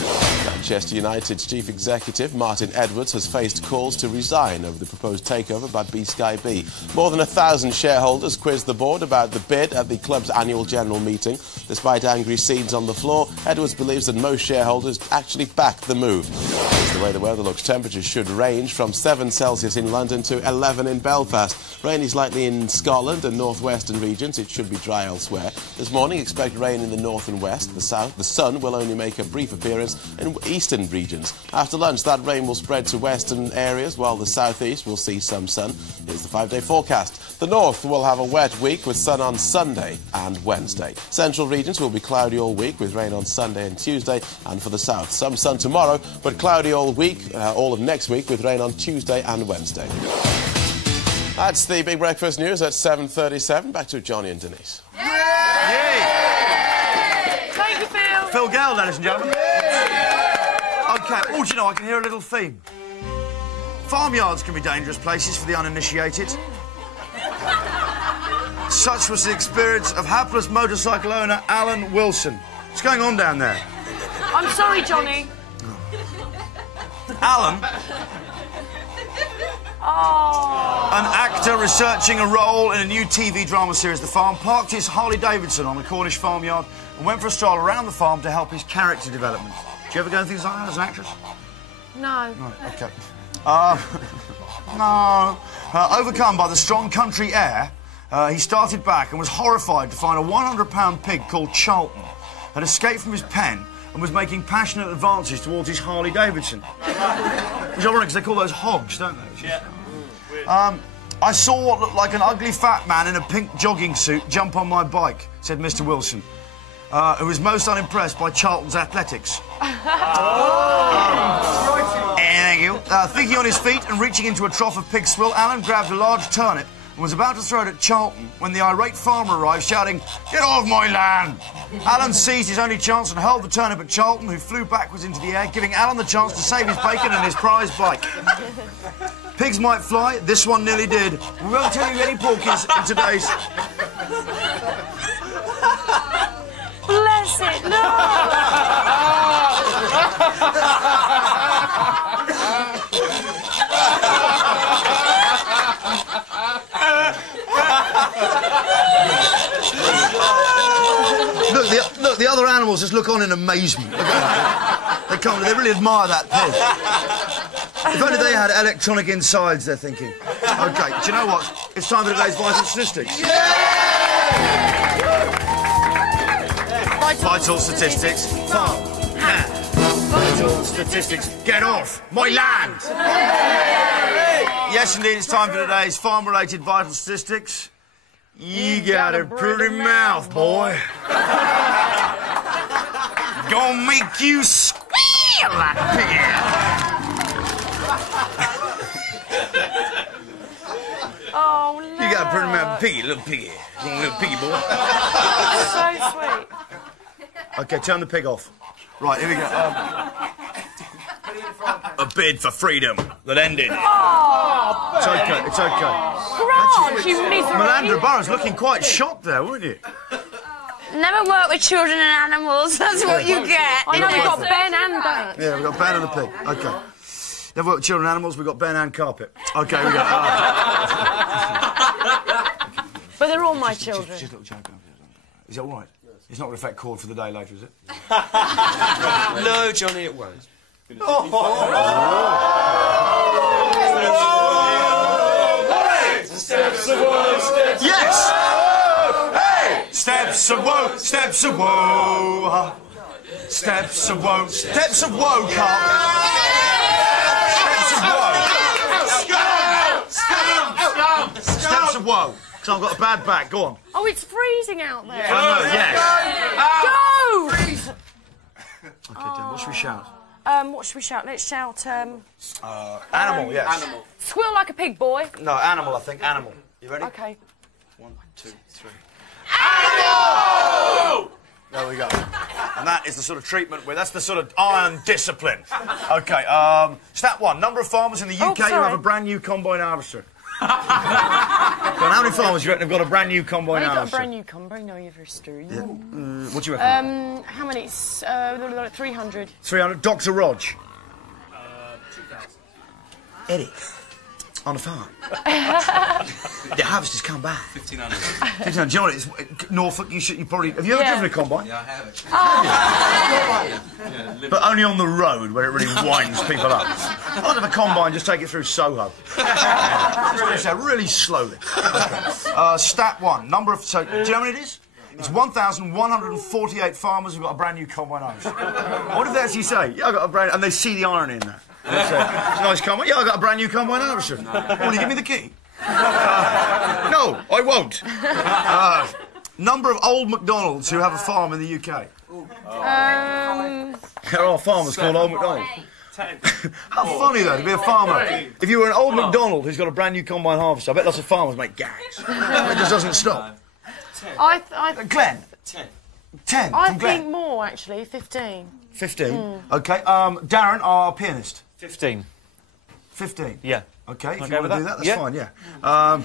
Manchester United's chief executive, Martin Edwards, has faced calls to resign over the proposed takeover by BSkyB. More than 1,000 shareholders quizzed the board about the bid at the club's annual general meeting. Despite angry scenes on the floor, Edwards believes that most shareholders actually back the move. Here's the way the weather looks. Temperatures should range from 7 Celsius in London to 11 in Belfast. Rain is likely in Scotland and northwestern regions. It should be dry elsewhere. This morning, expect rain in the north and west. The south, the sun will only make a brief appearance in eastern regions. After lunch, that rain will spread to western areas, while the southeast will see some sun. Here's the 5-day forecast. The north will have a wet week with sun on Sunday and Wednesday. Central regions will be cloudy all week with rain on Sunday and Tuesday. And for the south, some sun tomorrow, but cloudy all week, all of next week, with rain on Tuesday and Wednesday. That's the Big Breakfast News at 7:37. Back to Johnny and Denise. Yay! Thank you, Phil. Phil Gale, ladies and gentlemen. OK, oh, do you know, I can hear a little theme. Farmyards can be dangerous places for the uninitiated. Such was the experience of hapless motorcycle owner Alan Wilson. What's going on down there? I'm sorry, Johnny. Alan, an actor researching a role in a new TV drama series, The Farm, parked his Harley-Davidson on a Cornish farmyard and went for a stroll around the farm to help his character development. Do you ever go things like that as an actress? No. No, OK. Overcome by the strong country air, he started back and was horrified to find a 100-pound pig called Charlton had escaped from his pen and was making passionate advances towards his Harley-Davidson. Which is ironic, because they call those hogs, don't they? Yeah. I saw what looked like an ugly fat man in a pink jogging suit jump on my bike, said Mr. Wilson, who was most unimpressed by Charlton's athletics. Thank you. Thinking on his feet and reaching into a trough of pig swill, Alan grabbed a large turnip and was about to throw it at Charlton when the irate farmer arrived shouting, "Get off my land!" Alan seized his only chance and hurled the turnip at Charlton, who flew backwards into the air, giving Alan the chance to save his bacon and his prize bike. Pigs might fly, this one nearly did. We won't tell you any porkies in today's... Bless it, no! Look, the other animals just look on in amazement. They can't, they really admire that pig. If only they had electronic insides, they're thinking. OK, do you know what? It's time for today's Vital Statistics. Vital Statistics. Farm. Vital Statistics. Get off my land! Yes, indeed, it's time for today's farm-related Vital Statistics. You got a pretty mouth, boy. Gonna make you squeal like a pig. Oh, no. You got a pretty mouth, piggy, little piggy. You want a little piggy, boy? So sweet. OK, turn the pig off. Right, here we go. A bid for freedom that ended. Oh, it's OK, it's OK. Grant, you misery. Melandra Burrows looking quite shocked there, weren't you? Never work with children and animals, that's what you get. I know, we've got Ben and that. Yeah, we've got Ben and the pig. OK. Never worked with children and animals, we've got Ben and carpet. OK, we go. But they're all my children. Just a little joke. Is that all right? It's not going to affect chord for the day later, is it? No, Johnny, it won't. Steps of woe, steps. Yes! Hey! Steps of woe, steps of woe. Steps of woe, steps of woe, Carl. Steps of woe. Steps of woe. Because I've got a bad back. Go on. Oh, it's freezing out there. Yes. Go! OK, then, what should we shout? What should we shout? Let's shout, Animal, yes. Animal. Squeal like a pig, boy. No, animal, I think. Animal. You ready? OK. 1, 2, 3. Animal! There we go. And that is the sort of treatment where that's the sort of iron discipline. OK, stat 1. Number of farmers in the UK who have a brand new combine harvester. How many farmers do you reckon have got a brand new combine harvester? Got a brand new combine, no, you've history. Yeah. What do you reckon? How many? 300. 300. Dr. Rog. 2,000. Eddie. On the farm. The harvesters come back. 1,500. 1,500. Do you know what? It's Norfolk. You probably. Have you ever driven a combine? Yeah, I have it. Oh. But only on the road where it really winds people up. I'd have a combine. Just take it through Soho. Really slowly. Stat 1. Number of. So, do you know how many it is? It's 1,148 farmers who've got a brand new combine harvester. What if they actually say, "Yeah, I got a brand," and they see the irony in that? They say, "It's a nice combine. Yeah, I got a brand new combine harvester. Will you give me the key?" No, I won't. Number of old McDonalds who have a farm in the UK. There are farmers called Old McDonald. How funny though to be a farmer. If you were an old McDonald who's got a brand new combine harvester, I bet lots of farmers make gags. It just doesn't stop. Glenn. 10. I think more actually. 15. 15. OK. Darren, our pianist. 15. 15. Yeah. OK, if Okay you want to do that, that's fine, yeah.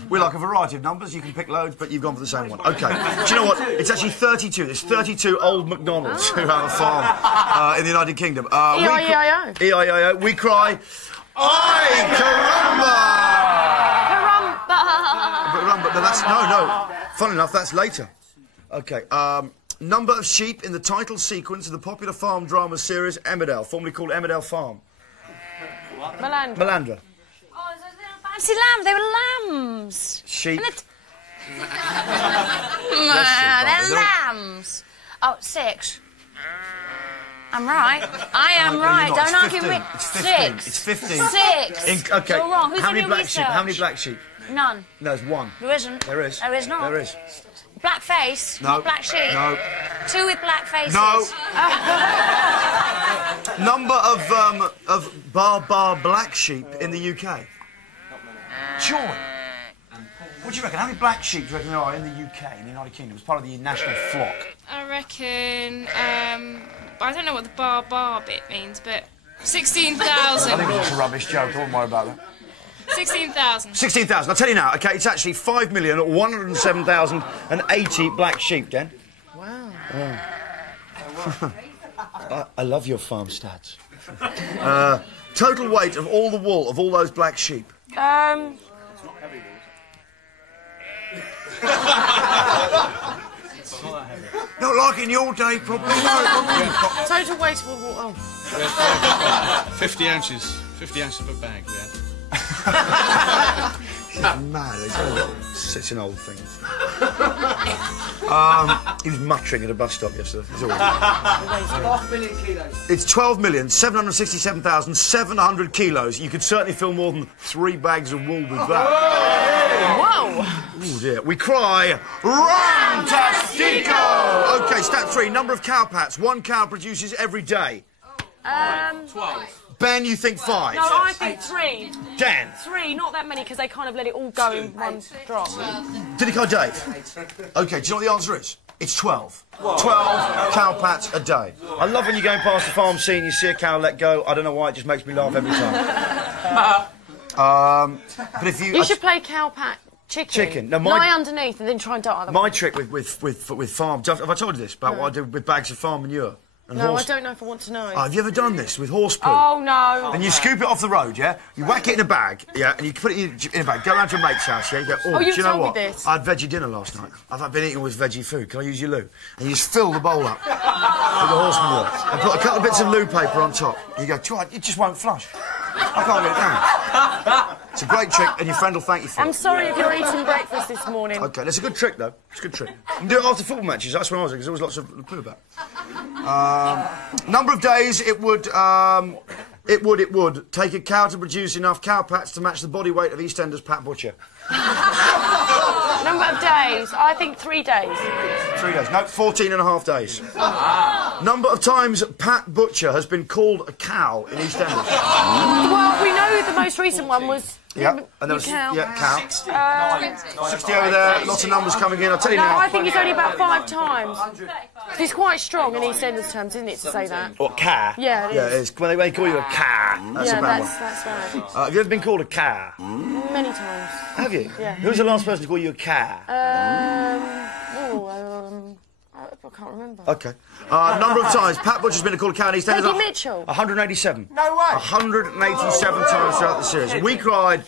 We like a variety of numbers. You can pick loads, but you've gone for the same one. OK. Do you know what? It's actually 32. There's 32 old McDonalds who have a farm in the United Kingdom. E-I-E-I-O. E-I-E-I-O. We cry, "Ay, caramba!" Caramba. No, that's... No. Funnily enough, that's later. OK. Number of sheep in the title sequence of the popular farm drama series Emmerdale, formerly called Emmerdale Farm. Melandra. Fancy lamb, they were lambs. Sheep. They're lambs. Oh, 6. I'm right. I am right. No, Don't argue with me. It's 15. 6. It's 15. 6. OK. You're wrong. Who's How many doing black sheep? research? How many black sheep? None. There's 1. There isn't. There is. There is not. There is. Black face. No. Black sheep. No. 2 with black faces. No. Number of bar black sheep in the UK. Joy. What do you reckon? How many black sheep do you reckon there are in the UK, in the United Kingdom, as part of the national flock? I reckon, I don't know what the bar bit means, but 16,000. I think it's a rubbish joke, I won't worry about that. 16,000. 16,000. I'll tell you now, OK, it's actually 5,107,080 black sheep, Den. Wow. I love your farm stats. Total weight of all the wool of all those black sheep. It's not heavy wool. Not like in your day, probably. No. Total weight of all. 50 ounces. 50 ounces of a bag, yeah. He's mad. He's such an old thing. He was muttering at a bus stop yesterday. 12 million kilos. It's 12,767,700 kilos. You could certainly fill more than 3 bags of wool with that. Whoa! Oh dear. We cry, Rantastico! OK, stat 3. Number of cow pats 1 cow produces every day. 12. Ben, you think 5? No, I think 3. Dan? 3, not that many, because they kind of let it all go in one drop. Did it go, Dave? OK, do you know what the answer is? It's 12. 12 cow pats a day. I love when you're going past the farm scene, you see a cow let go. I don't know why, it just makes me laugh every time. But if you... You should play cow pat chicken. No, lie underneath and then try and dart at them. My trick with farm... Have I told you this about what I do with bags of farm manure? No, I don't know if I want to know. Oh, have you ever done this with horse poo? Oh, no. And you scoop it off the road, yeah? You whack it in a bag, yeah? And you put it in a bag, go round to a mate's house, yeah? You go, do you know what? This. I had veggie dinner last night. I've been eating with veggie food. Can I use your loo? And you just fill the bowl up with the horse manure. And put a couple of bits of loo paper on top. And you go, it just won't flush. I can't get it down. It's a great trick, and your friend will thank you for it. I'm sorry if you're eating breakfast this morning. OK, that's a good trick, though. It's a good trick. You can do it after football matches. That's when I was there, because there was lots of poo about. Number of days it would take a cow to produce enough cow pats to match the body weight of EastEnders Pat Butcher. Number of days, I think 3 days. 3 days. No, 14 and a half days. Number of times Pat Butcher has been called a cow in EastEnders. Well, we know the most recent one was... Yeah, and there was cow. 60 over there, lots of numbers coming in. I'll tell you now. I think it's only about 5 times. It's quite strong in EastEnders terms, isn't it, to say that? What, car? Yeah, it is. Yeah, it is. When they call you a car, that's a bad one. That's right. Have you ever been called a car? Many times. Have you? Yeah. Who was the last person to call you a car? I can't remember. OK. Number of times Pat Butcher's been called a cow in EastEnders. Peggy Mitchell. 187. No way. 187 times throughout the series. We cried,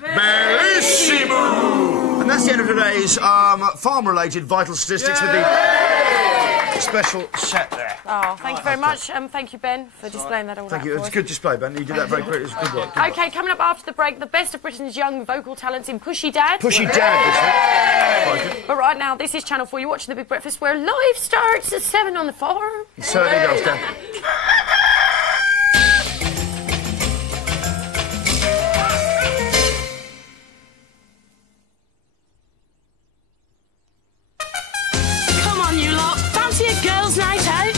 Bellissimo! And that's the end of today's farm-related vital statistics with the special set there. Oh, thank you very much. Thank you, Ben, for displaying that all Thank you. for It's a us. good display, Ben. You did that very quickly. It was good work. OK, coming up after the break, the best of Britain's young vocal talents in Pushy Dad. Pushy Dad, this week. But right now, this is Channel 4. You're watching The Big Breakfast, where life starts at 7 on the farm. It certainly does, Dan. Come on, you lot. Fancy a girls' night out?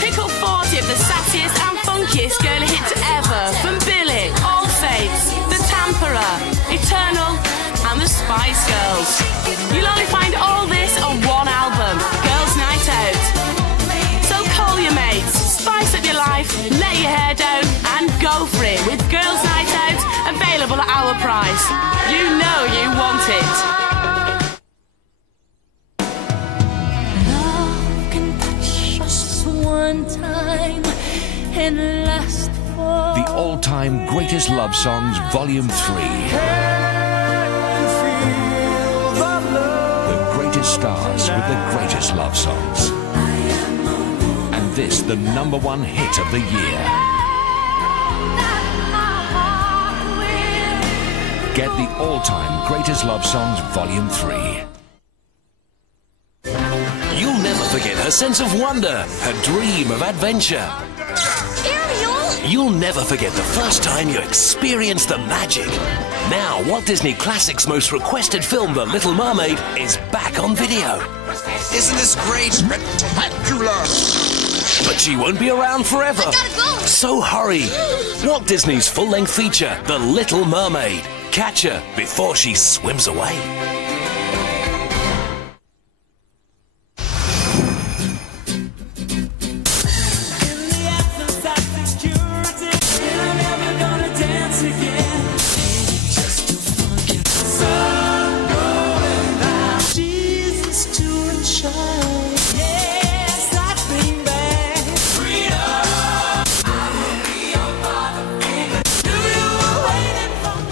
Pick up 40 of the sassiest and funkiest girly hits ever from Billy, All Fates, The Tamperer, Eternal, and the Spice Girls. You'll only find all this on one album, Girls' Night Out. So call your mates, spice up your life, let your hair down, and go for it with Girls' Night Out, available at our price. You know you want it. One time and last for The all-time greatest love songs, Volume 3. The greatest stars with the greatest love songs. And this, the #1 hit of the year. Get the all-time greatest love songs, Volume 3. You'll never forget her sense of wonder, her dream of adventure. Ariel! You'll never forget the first time you experienced the magic. Now, Walt Disney Classics' most requested film, The Little Mermaid, is back on video. Isn't this great? Spectacular! But she won't be around forever. I gotta go! So hurry! Walt Disney's full-length feature, The Little Mermaid. Catch her before she swims away.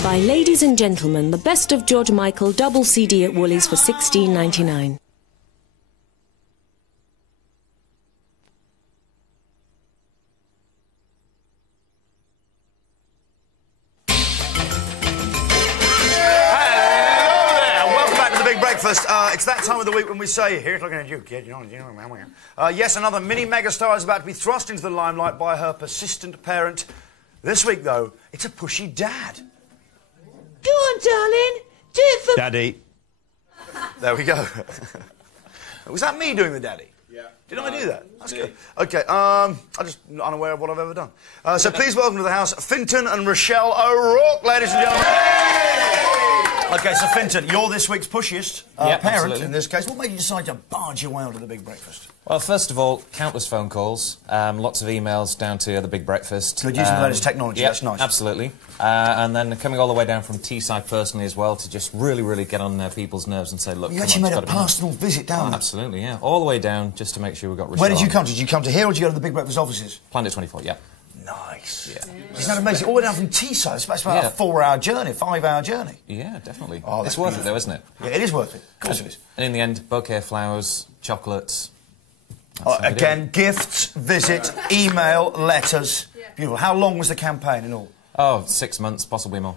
By Ladies and Gentlemen, the best of George Michael double CD at Woolies for $16.99. Breakfast. It's that time of the week when we say, here's looking at you, kid. Yes, another mini megastar is about to be thrust into the limelight by her persistent parent. This week, though, it's a pushy dad. Go on, darling. Do it for... Daddy. There we go. Was that me doing the daddy? Yeah. Did I do that? That's good. OK, I'm just unaware of what I've ever done. So please welcome to the house Fintan and Rochelle O'Rourke, ladies and gentlemen. OK, so Fintan, you're this week's pushiest parent absolutely. in this case. What made you decide to barge your way onto the big breakfast? Well, first of all, countless phone calls, lots of emails down to the big breakfast. Good, using the latest technology, yeah, that's nice. Absolutely. And then coming all the way down from Teesside personally as well to just really get on people's nerves and say, look, you actually made a personal visit down there? Absolutely, yeah. All the way down just to make sure we got Rochelle. Where did you come to? Did you come to here or did you go to the big breakfast offices? Planet 24, yeah. Nice. Yeah. Isn't that amazing? All the way down from Teesside. It's about a 4-hour journey, 5-hour journey. Yeah, definitely. Oh, it's worth it, though, isn't it? Yeah, it is worth it. Of course it is. And in the end, bouquet of flowers, chocolates. Again, gifts, visit, email, letters. Beautiful. How long was the campaign in all? Oh, 6 months, possibly more.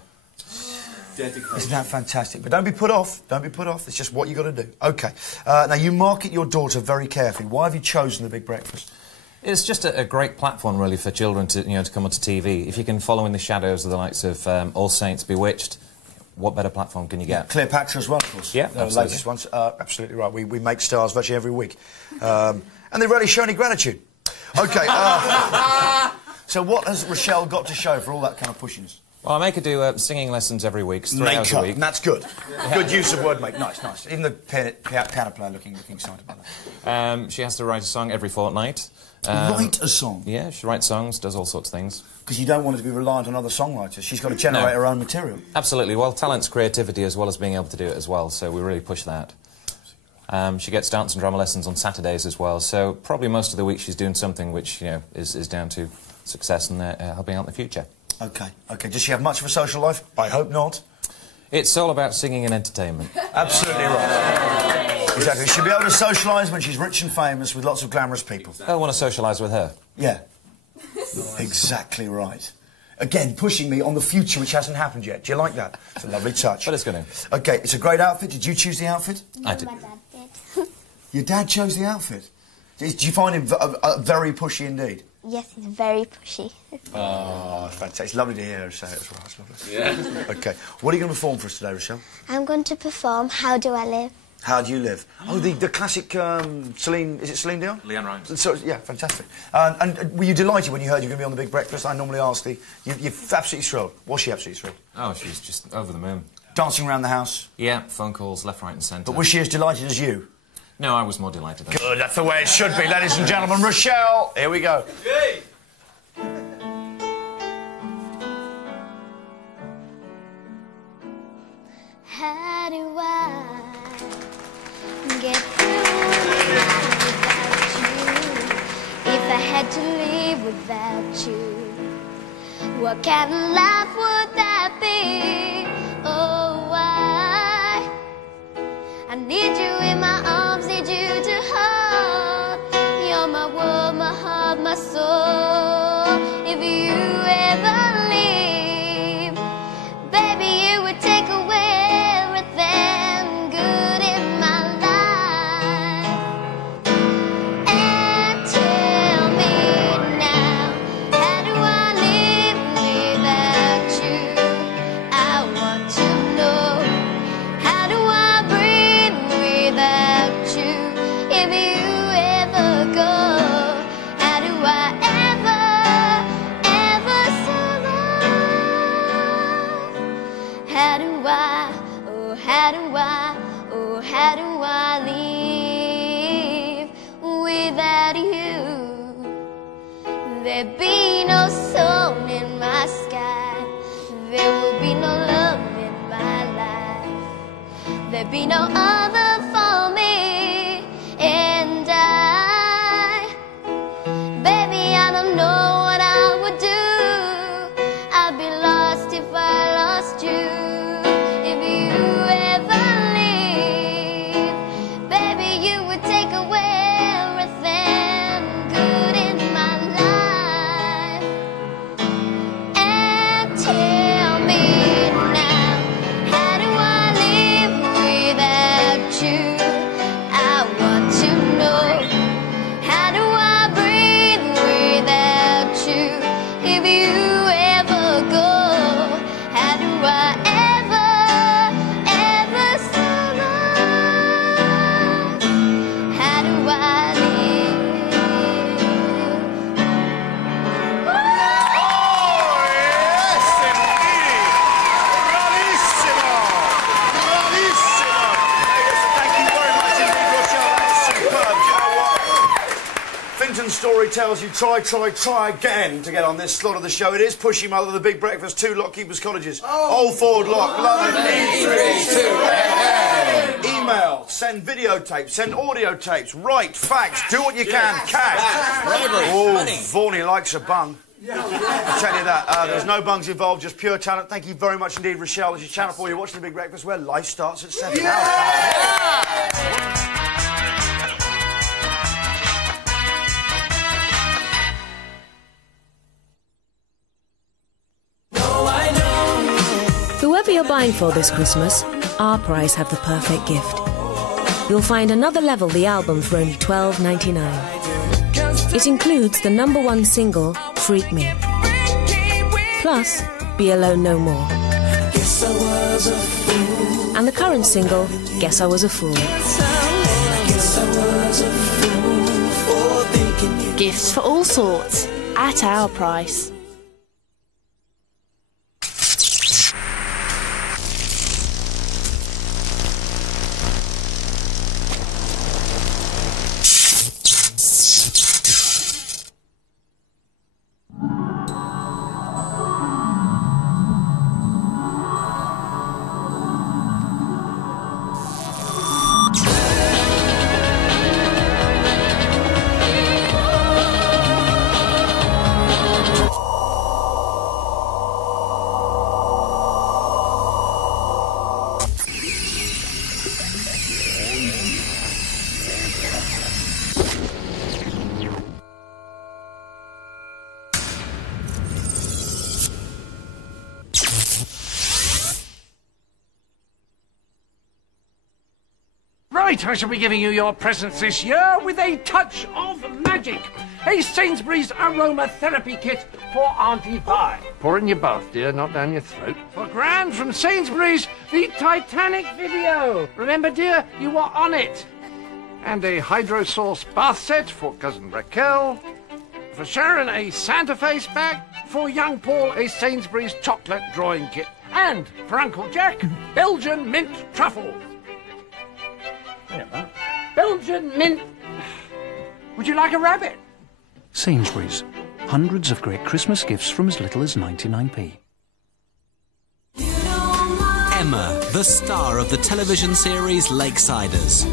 Isn't that fantastic? But don't be put off. Don't be put off. It's just what you got to do. OK. Now, you market your daughter very carefully. Why have you chosen the big breakfast? It's just a great platform, really, for children to, to come onto TV. If you can follow in the shadows of the likes of All Saints, Bewitched, what better platform can you get? Cleopatra as well, of course. Yeah, the latest ones. Absolutely right. We make stars virtually every week. And they rarely show any gratitude. OK. So what has Rochelle got to show for all that kind of pushiness? Well, I make her do singing lessons every week, 3 hours a week. And that's good. Yeah. Good use of word, mate. Nice, nice. Even the piano player looking excited about that. She has to write a song every fortnight. Write a song? Yeah, she writes songs, does all sorts of things. Because you don't want her to be reliant on other songwriters. She's got to generate her own material. Absolutely. Well, talent's creativity as well as being able to do it as well, so we really push that. She gets dance and drama lessons on Saturdays as well, so probably most of the week she's doing something which, is down to success and helping out in the future. OK, OK. Does she have much of a social life? I hope not. It's all about singing and entertainment. Absolutely right. Exactly. She'll be able to socialise when she's rich and famous with lots of glamorous people. I want to socialise with her. Yeah. Exactly right. Again, pushing me on the future which hasn't happened yet. Do you like that? It's a lovely touch. But it's going to. OK, it's a great outfit. Did you choose the outfit? I did. My dad did. Your dad chose the outfit? Do you find him very pushy indeed? Yes, he's very pushy. Oh, fantastic. It's lovely to hear her say it as well. It's lovely. Yeah. OK. What are you going to perform for us today, Rochelle? I'm going to perform How Do I Live? How Do You Live? Oh, the classic Celine... Is it Celine Dion? Leanne Rimes. So, yeah, fantastic. And were you delighted when you heard you were going to be on The Big Breakfast? I normally ask the... You're absolutely thrilled. Was she absolutely thrilled? Oh, she's just over the moon. Dancing around the house? Yeah, phone calls left, right and centre. But was she as delighted as you? No, I was more delighted. Good, that's the way it should be, ladies and gentlemen. Rochelle, here we go. Yay! How do I get through without you? If I had to live without you, what kind of life would that be? Oh, I need you in my arms, need you to hold. You're my world, my heart, my soul. If you ever leave, baby, you would take away everything good in my life. And tell me now, how do I live without you? I want to know, how do I breathe without you? If you ever go, how do I ever do I live without you? There'd be no sun in my sky, there will be no love in my life, there'd be no other for me, and baby, I don't know what I would do. I'd be lost if I lost you. If you ever leave, baby, you would take away everything good in my life. And tell me now, how do I live without you? I want to know. How do I breathe without you? If you ever go, how do I ever survive? How do I live? Bravissimo! Bravissimo! Thank you very much indeed, Rochelle. That was superb. You know what? Finton's story tells you try again to get on this slot of the show. It is Pushy Mother, The Big Breakfast, 2 Lockkeepers Cottages. Old Ford Lock, lovely. 3, 2, email, send videotapes, send audio tapes, write, fax, do what you can, cash. Oh, Vaughan likes a bung. I'll tell you that. There's no bungs involved, just pure talent. Thank you very much indeed, Rochelle. This is Channel 4. You're watching The Big Breakfast, where life starts at 7. Whoever you're buying for this Christmas, our price have the perfect gift. You'll find Another Level, the album, for only $12.99. It includes the #1 single, Freak Me. Plus, Be Alone No More. And the current single, Guess I Was a Fool. Gifts for all sorts, at our price. Right, I shall be giving you your presents this year with a touch of magic. A Sainsbury's aromatherapy kit for Auntie Vi. Pour in your bath, dear, not down your throat. For Gran from Sainsbury's, the Titanic video. Remember, dear, you were on it. And a Hydro Sauce bath set for Cousin Raquel. For Sharon, a Santa face bag. For young Paul, a Sainsbury's chocolate drawing kit. And for Uncle Jack, Belgian mint truffle. Belgian mint. Would you like a rabbit? Sainsbury's. Hundreds of great Christmas gifts from as little as 99p. Emma, the star of the television series Lakesiders.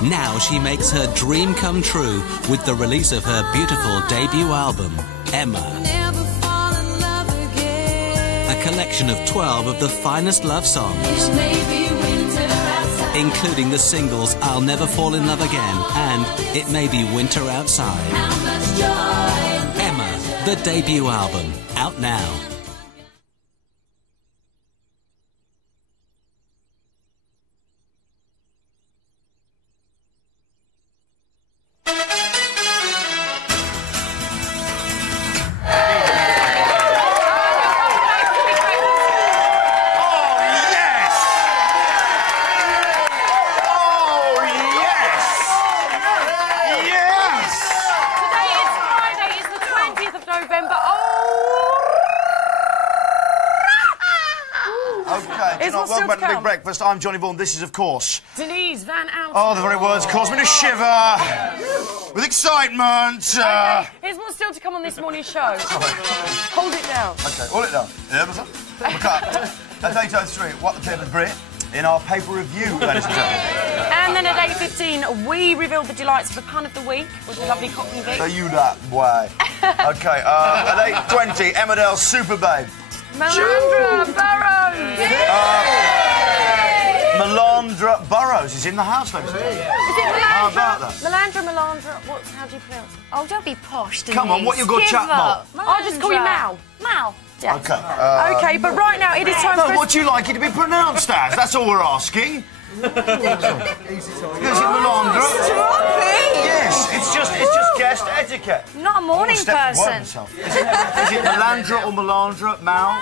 Now she makes her dream come true with the release of her beautiful debut album, Emma. A collection of 12 of the finest love songs, including the singles I'll Never Fall in Love Again and It May Be Winter Outside. Emma, the debut album, out now. Here's what's welcome still back to to Big come. Breakfast. I'm Johnny Vaughan. This is, of course... Denise Van Outen. Oh, the very words cause me to shiver with excitement. Okay, here's what's still to come on this morning's show. Hold it down. OK, hold it down. Look up. At 8:03, What the Tip of the Brit in our paper review, ladies and gentlemen. And then at 8:15, we revealed the delights of the pun of the week with the lovely Cockney Vic. Are you that way? OK, at 8:20, Emmerdale's Super Babe. Melandra Burrows! Melandra Burrows is in the house, ladies and gentlemen. Is it Melandra? How about that? Melandra, how do you pronounce it? Oh, don't be posh, Denise. Come on, what you got, Give chat up. I'll just call you Mal. Mal. Yeah. OK. OK, but right now it is time for... No, what do you like it to be pronounced as? That's all we're asking. Is it Melandra? Yes, it's just guest etiquette. Not a morning person. Is it Melandra or Melandra? Mal?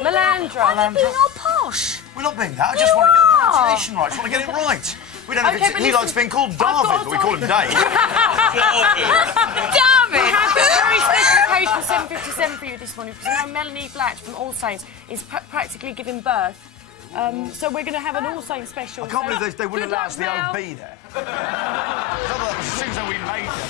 Melandra. Why are you being all posh? We're not being that. I just want to get the pronunciation right. I just want to get it right. We don't know if he likes being called David, but we call him Dave. We have a very special occasion 7:57 for you this morning because you know Melanie Blatch from All Saints is practically giving birth. So we're going to have an All Saints special. I can't believe they wouldn't allow us the OB there. It seems like we made them.